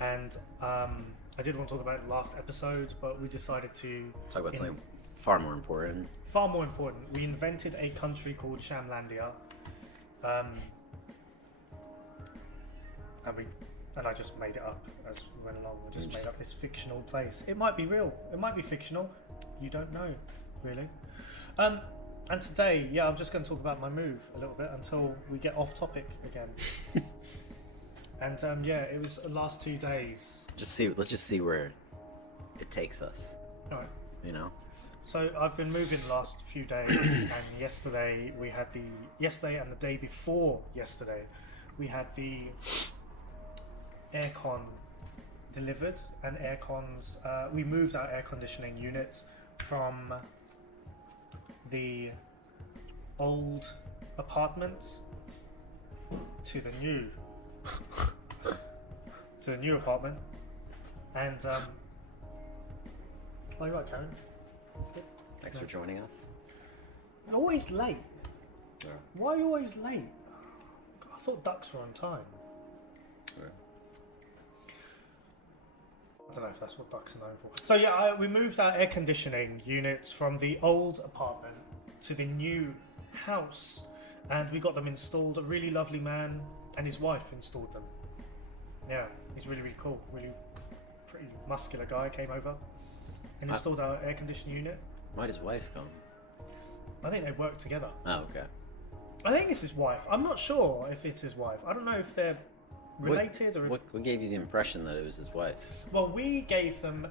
and I did want to talk about it in the last episode, but we decided to Talk about something far more important. far more important. We invented a country called Shamlandia, and I just made it up as we went along. We just made up this fictional place. It might be real. It might be fictional. You don't know, really. And today, yeah, I'm just going to talk about my move a little bit until we get off topic again. And yeah, it was the last 2 days. Let's just see where it takes us. All right. You know? So I've been moving the last few days, and yesterday and the day before yesterday, we had the aircon delivered, and we moved our air conditioning units from the old apartment to the new apartment, and oh, you're right, Karen. Thanks for joining us. You're always late. Yeah. Why are you always late? I thought ducks were on time. Yeah. I don't know if that's what Bucks are known for. So yeah, we moved our air conditioning units from the old apartment to the new house, and we got them installed. A really lovely man and his wife installed them. Yeah, he's really, really cool. Really pretty muscular guy came over and installed our air conditioning unit. Why does wife come? I think they work together. Oh, okay. I think it's his wife. I'm not sure if it's his wife. I don't know if they're related or if... What gave you the impression that it was his wife? Well, we gave them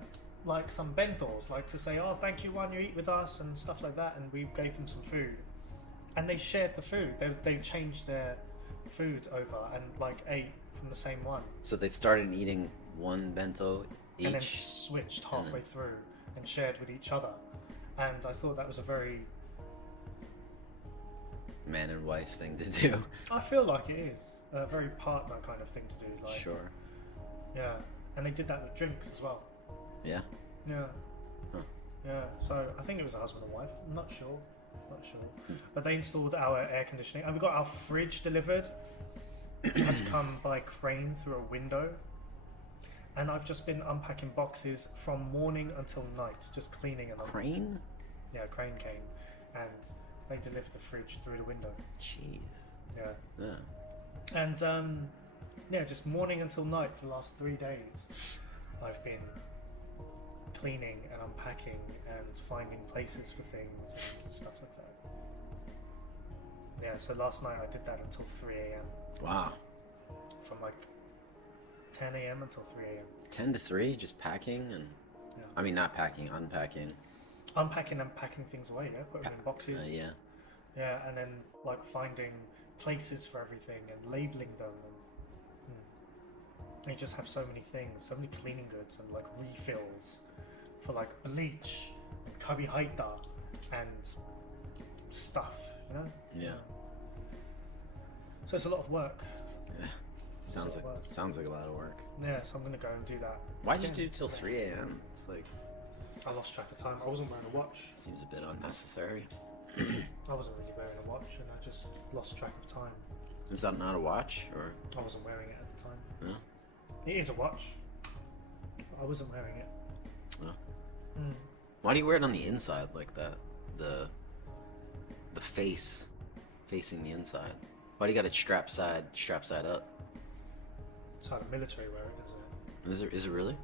like some bentos, like to say, oh, thank you when you eat with us and stuff like that, and we gave them some food. And they shared the food. They changed their food over and like ate from the same one. So they started eating one bento each? And then switched halfway through and shared with each other. And I thought that was a very... man and wife thing to do. I feel like it is. A very partner kind of thing to do. Like, Sure. Yeah. And they did that with drinks as well. Yeah? Yeah. Huh. Yeah. So I think it was a husband and wife. I'm not sure. But they installed our air conditioning and we got our fridge delivered. It had to come by crane through a window. And I've just been unpacking boxes from morning until night, just cleaning and Crane? Yeah, a crane came and they delivered the fridge through the window. Jeez. Yeah. Yeah. And yeah, just morning until night for the last 3 days, I've been cleaning and unpacking and finding places for things and stuff like that. Yeah, so last night I did that until 3 a.m. Wow. From like 10 a.m. until 3 a.m. 10 to 3, just packing and... Yeah. I mean, not packing, unpacking. Unpacking and packing things away, yeah? Putting them in boxes. Yeah. Yeah, and then like finding places for everything and labeling them. And you just have so many things, so many cleaning goods and like refills for like bleach and kabihaita and stuff, you know? Yeah. So it's a lot of work. Yeah. Sounds like a lot of work. Yeah, so I'm gonna go and do that. Why'd you do it till 3 a.m.? It's like... I lost track of time. I wasn't wearing a watch. Seems a bit unnecessary. I wasn't really wearing a watch and I just lost track of time. Is that not a watch, or...? I wasn't wearing it at the time. No? It is a watch. I wasn't wearing it. No. Mm. Why do you wear it on the inside like that? The face facing the inside. Why do you got it strap side up? It's how the military wear it, isn't it? Is it really?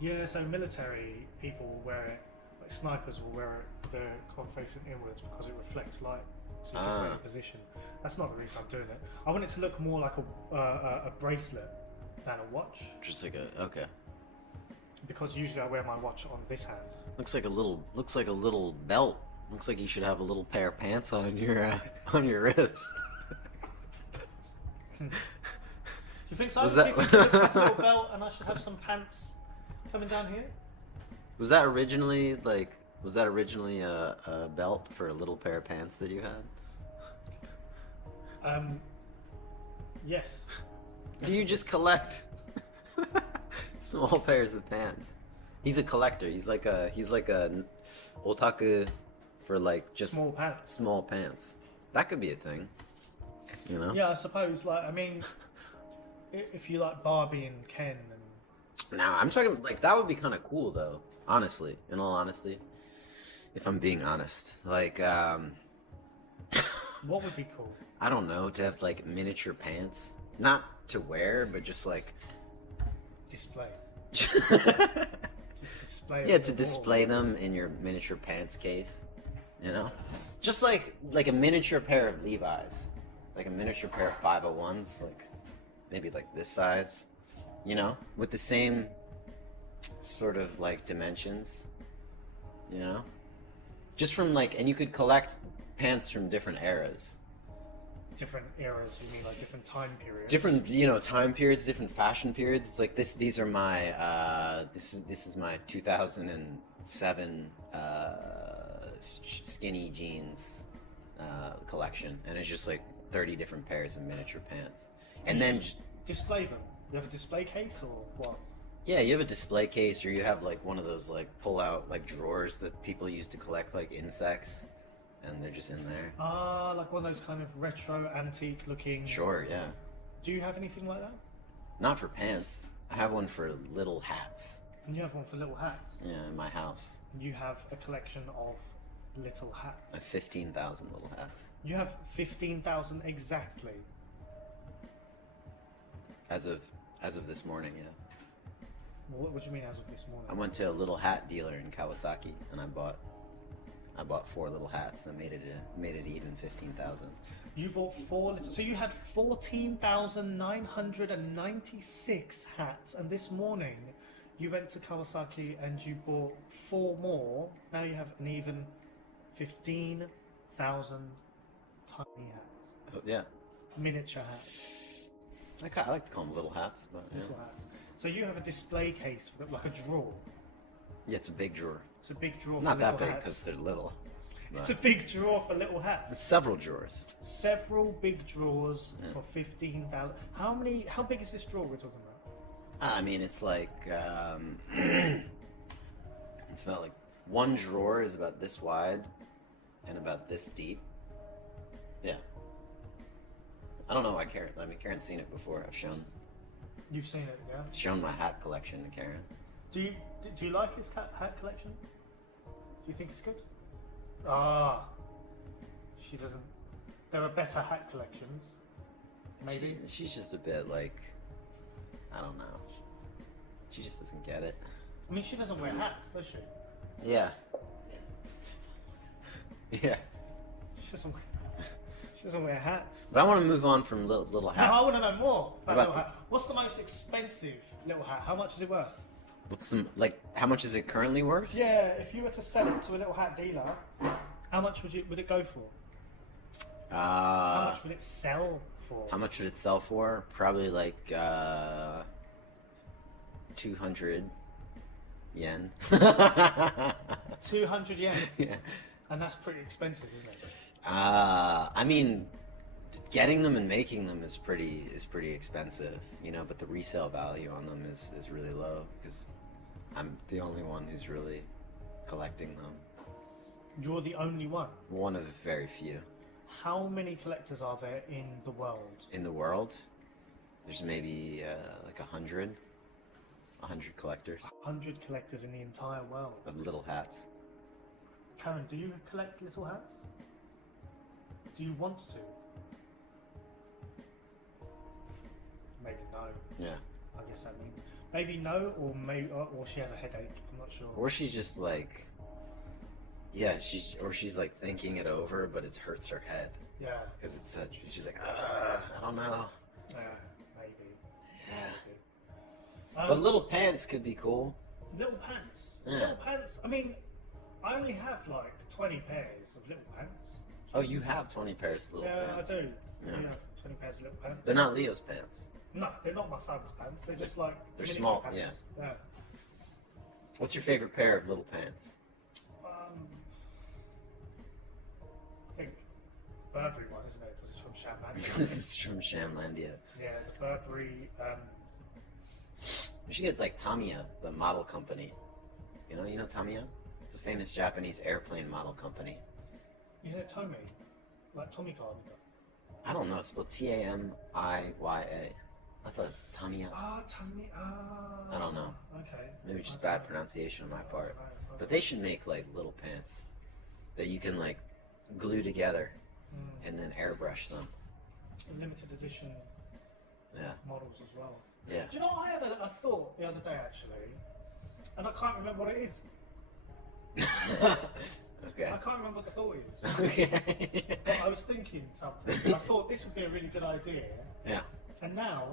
Yeah, so military people will wear it, like snipers will wear it, their cloth facing inwards because it reflects light. So you can wear it in position. That's not the reason I'm doing it. I want it to look more like a bracelet than a watch. Just like a... okay. Because usually I wear my watch on this hand. Looks like a little belt. Looks like you should have a little pair of pants on your wrist. Do you think so? Was Do that- you think it looks like a little belt and I should have some pants coming down here? Was that originally a belt for a little pair of pants that you had? Yes. Do you just collect small pairs of pants? He's a collector. He's like a otaku for like just Small pants. Small pants. That could be a thing. You know? Yeah, I suppose. Like, I mean, if you like Barbie and Ken and... Now I'm talking like that would be kind of cool though. Honestly, in all honesty, if I'm being honest, like What would be cool? I don't know, to have like miniature pants, not to wear, but just like Display. Just display. yeah, on to the display wall. them in your miniature pants case. You know, just like a miniature pair of Levi's, like a miniature pair of 501s, like maybe like this size. You know, with the same sort of like dimensions, you know, just from like, and you could collect pants from different eras. Different eras, you mean like different time periods? Different, you know, time periods, different fashion periods. It's like these are my, this is my 2007 skinny jeans collection, and it's just like 30 different pairs of miniature pants, and you then just display them. You have a display case or what? yeah, you have a display case, or you have like one of those like pull out like drawers that people use to collect like insects, and they're just in there. Ah, like one of those kind of retro, antique looking. Sure, yeah. Do you have anything like that? Not for pants. I have one for little hats. And you have one for little hats. Yeah, in my house. You have a collection of little I have hats. 15,000 little hats. You have 15,000 exactly. As of this morning, yeah. What do you mean as of this morning? I went to a little hat dealer in Kawasaki and I bought 4 little hats that made it even 15,000. You bought 4 little. So you had 14,996 hats, and this morning you went to Kawasaki and you bought 4 more. Now you have an even 15,000 tiny hats, Oh, yeah. miniature hats, I like to call them little hats, but yeah. little hats. So you have a display case for them, like a drawer. Yeah, it's a big drawer. It's a big drawer. Not for that little big hats. because they're little. It's a big drawer for little hats. It's several drawers. Several big drawers Yeah. for 15,000. How big is this drawer we're talking about? I mean, it's like it's about like one drawer is about this wide and about this deep. Yeah. I don't know why Karen. I mean, Karen's seen it before. I've You've seen it, yeah? shown my hat collection to Karen. Do you like his hat collection? Do you think it's good? Ah, she doesn't. There are better hat collections. Maybe. She's just a bit like, I don't know. She just doesn't get it. I mean, she doesn't wear hats, does she? Yeah. Yeah. She doesn't wear. She doesn't wear hats. But I want to move on from little hats. Now, I want to know more about About little the- hat. What's the most expensive little hat? How much is it worth? How much is it currently worth? Yeah, if you were to sell it to a little hat dealer, how much would it go for? How much would it sell for? How much would it sell for? Probably like 200 yen. 200 yen. Yeah. And that's pretty expensive, isn't it? I mean, getting them and making them is pretty expensive, you know. But the resale value on them is really low because I'm the only one who's really collecting them. You're the only one. One of very few How many collectors are there in the world? in the world. There's maybe like 100 collectors 100 collectors in the entire world. of little hats. Karen, do you collect little hats? Do you want to? Maybe no. Yeah. I guess that means maybe no, or she has a headache. I'm not sure. Or she's just like, yeah, she's like thinking it over, but it hurts her head Yeah. because it's such. She's like, I don't know. Maybe. Yeah. Maybe. But little pants could be cool. Little pants. Yeah. Little pants. I mean, I only have like 20 pairs of little pants. Oh, you have 20 pairs of little pants. I do. Yeah. Yeah, 20 pairs of little pants. They're not Leo's pants. No, they're not my son's pants. They're just like They're miniature small, pants. Yeah. What's your favorite pair of little pants? I think Burberry one, isn't it? Because it's from Shamlandia. This is from Shamlandia. Yeah, the Burberry. You should get like Tamiya, the model company. You know Tamiya? It's a famous Japanese airplane model company. Is it Tommy? Like Tommy Carter? I don't know. It's spelled Tamiya. I thought Tamiya. Ah, Tommy. Ah. I don't know. Okay. Maybe just Okay. bad pronunciation on my part. Right. But they should make like little pants that you can like glue together and then airbrush them. Limited edition Yeah. models as well. Yeah. Do you know what I had a thought the other day actually, and I can't remember what it is. Okay. I can't remember what the thought is. Okay. But I was thinking something. I thought this would be a really good idea, Yeah. and now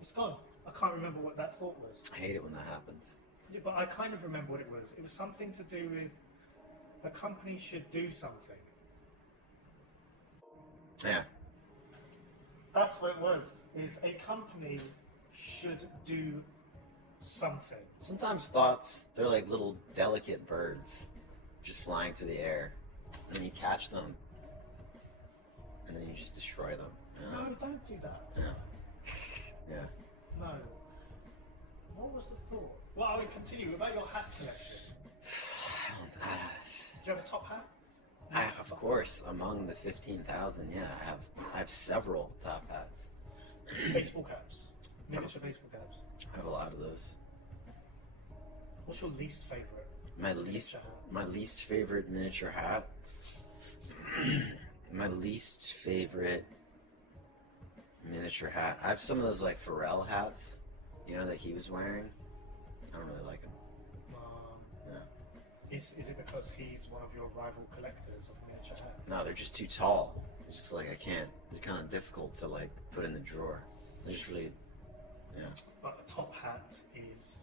it's gone. I can't remember what that thought was. I hate it when that happens. Yeah, but I kind of remember what it was. It was something to do with a company should do something. Yeah. That's what it was. Is a company should do something. Sometimes thoughts, they're like little delicate birds just flying through the air. And then you catch them. And then you just destroy them. You know? No, don't do that. Yeah. Yeah. No. What was the thought? Well, I will continue about your hat collection. Do you have a top hat? Of course, among the 15,000, yeah, I have several top hats. Baseball caps. Miniature baseball caps. I have a lot of those. What's your least favorite? My least favorite miniature hat. My least favorite miniature hat. I have some of those like Pharrell hats, you know, that he was wearing. I don't really like them. Yeah. Is it because he's one of your rival collectors of miniature hats? No, they're just too tall. It's just like I can't. They're kind of difficult to like put in the drawer. They're just really, yeah. But a top hat is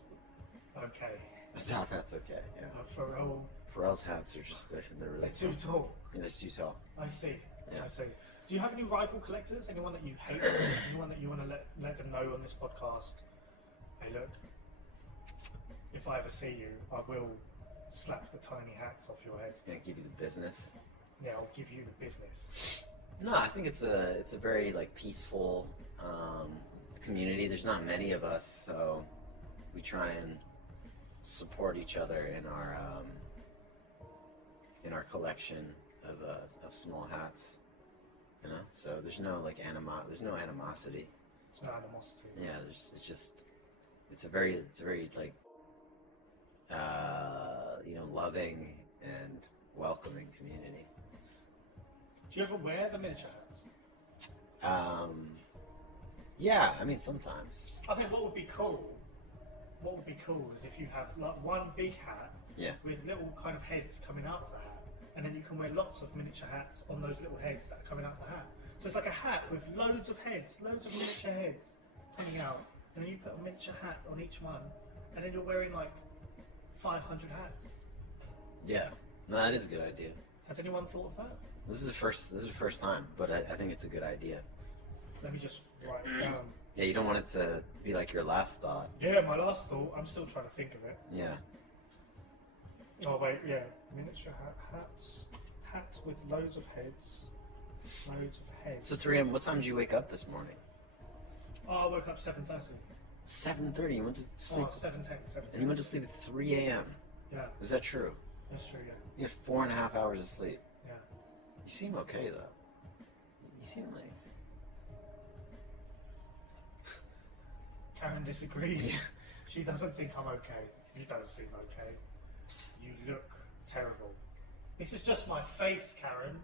okay. The top hat's okay. Yeah. Pharrell's hats are just they're really They're too tall. Yeah, they're too tall. I see. Yeah. I see. Do you have any rival collectors? Anyone that you hate? Anyone that you want to let them know on this podcast? Hey, look. If I ever see you, I will slap the tiny hats off your head. Gonna give you the business. Yeah, I'll give you the business. No, I think it's a very like peaceful community. There's not many of us, so we try and support each other in our collection of small hats. You know, so there's no like there's no animosity. There's no animosity. Yeah, it's a very like you know, loving and welcoming community. Do you ever wear the miniature hats? Yeah, I mean sometimes. I think what would be cool is if you have like one big hat Yeah. with little kind of heads coming out of the hat, and then you can wear lots of miniature hats on those little heads that are coming out of the hat. So it's like a hat with loads of heads, loads of miniature heads coming out, and then you put a miniature hat on each one, and then you're wearing like 500 hats. Yeah, no, that is a good idea. Has anyone thought of that? This is the first time, but I think it's a good idea. Let me just write it down. Yeah, you don't want it to be like your last thought. Yeah, my last thought. I'm still trying to think of it. Yeah. Oh wait, yeah, miniature hats with loads of heads, So 3 a.m. What time did you wake up this morning? Oh, I woke up 7:30. 7:30. You went to sleep. Oh, 7:10. And you went to sleep at 3 a.m. Yeah, Is that true? that's true. Yeah, You had 4.5 hours of sleep. yeah. You seem okay though. You seem like. Karen disagrees. She doesn't think I'm okay. You don't seem okay. You look terrible. This is just my face, Karen.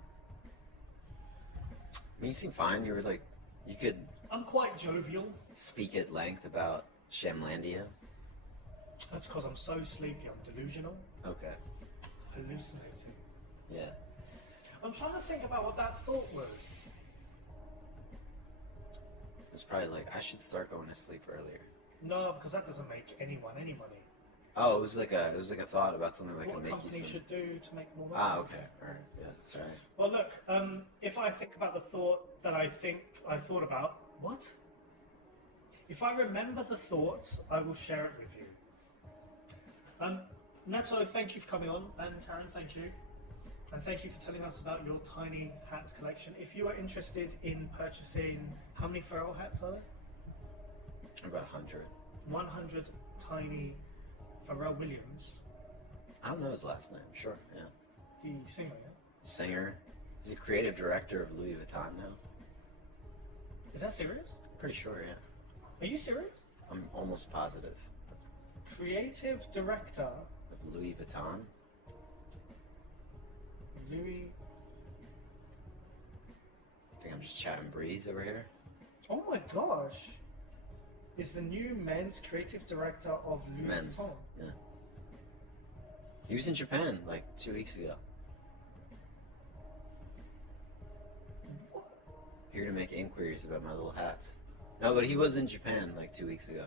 I mean, you seem fine. You were like, you could I'm quite jovial. speak at length about Shamlandia. That's because I'm so sleepy. I'm delusional, Okay. hallucinating. Yeah. I'm trying to think about what that thought was. It's probably like I should start going to sleep earlier. No, because that doesn't make anyone any money. Oh, it was like a thought about something that What could a make you company some. should do to make more money. Ah, okay. All right. Yeah. Sorry. Well, look. If I think about the thought that I think I thought about, what? If I remember the thought, I will share it with you. Nato, thank you for coming on, and Karen, thank you. And thank you for telling us about your tiny hats collection. If you are interested in purchasing, how many Pharrell hats are there? About 100. 100 tiny Pharrell Williams, I don't know his last name. Sure. Yeah. the singer, yeah? Singer. He's the creative director of Louis Vuitton now. Is that serious? Pretty sure. Yeah. Are you serious? I'm almost positive. Creative director, Of Louis Vuitton. Louis. I think I'm just chatting breeze over here. Oh my gosh! Is the new men's creative director of Louis Men's. Vuitton. Yeah. He was in Japan like 2 weeks ago. What? Here to make inquiries about my little hats. No, but he was in Japan like 2 weeks ago.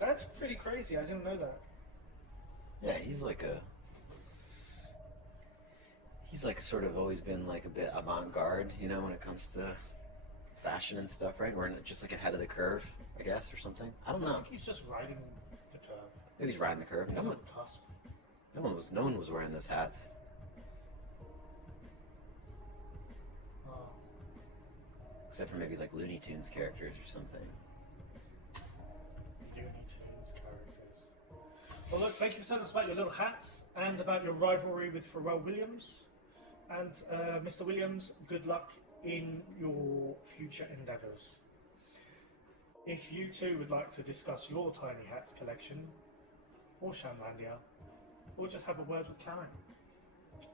That's pretty crazy. I didn't know that. Yeah, he's like sort of always been like a bit avant-garde, you know, when it comes to fashion and stuff, right? Or just like ahead of the curve, I guess, or something. I don't I know. think he's just riding the curve. Maybe he's riding the curve. He's on the cusp. No one was wearing those hats. Oh. Except for maybe like Looney Tunes characters or something. Looney Tunes characters. Well, look, thank you for telling us about your little hats and about your rivalry with Pharrell Williams. And Mr. Williams, good luck in your future endeavours. If you too would like to discuss your tiny hats collection, or Shamlandia, or just have a word with Karen,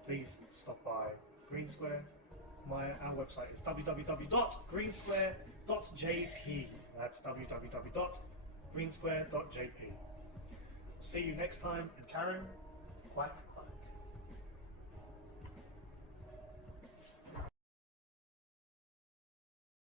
please stop by Green Square. Our website is www.greensquare.jp. That's www.greensquare.jp. See you next time, and Karen, quack.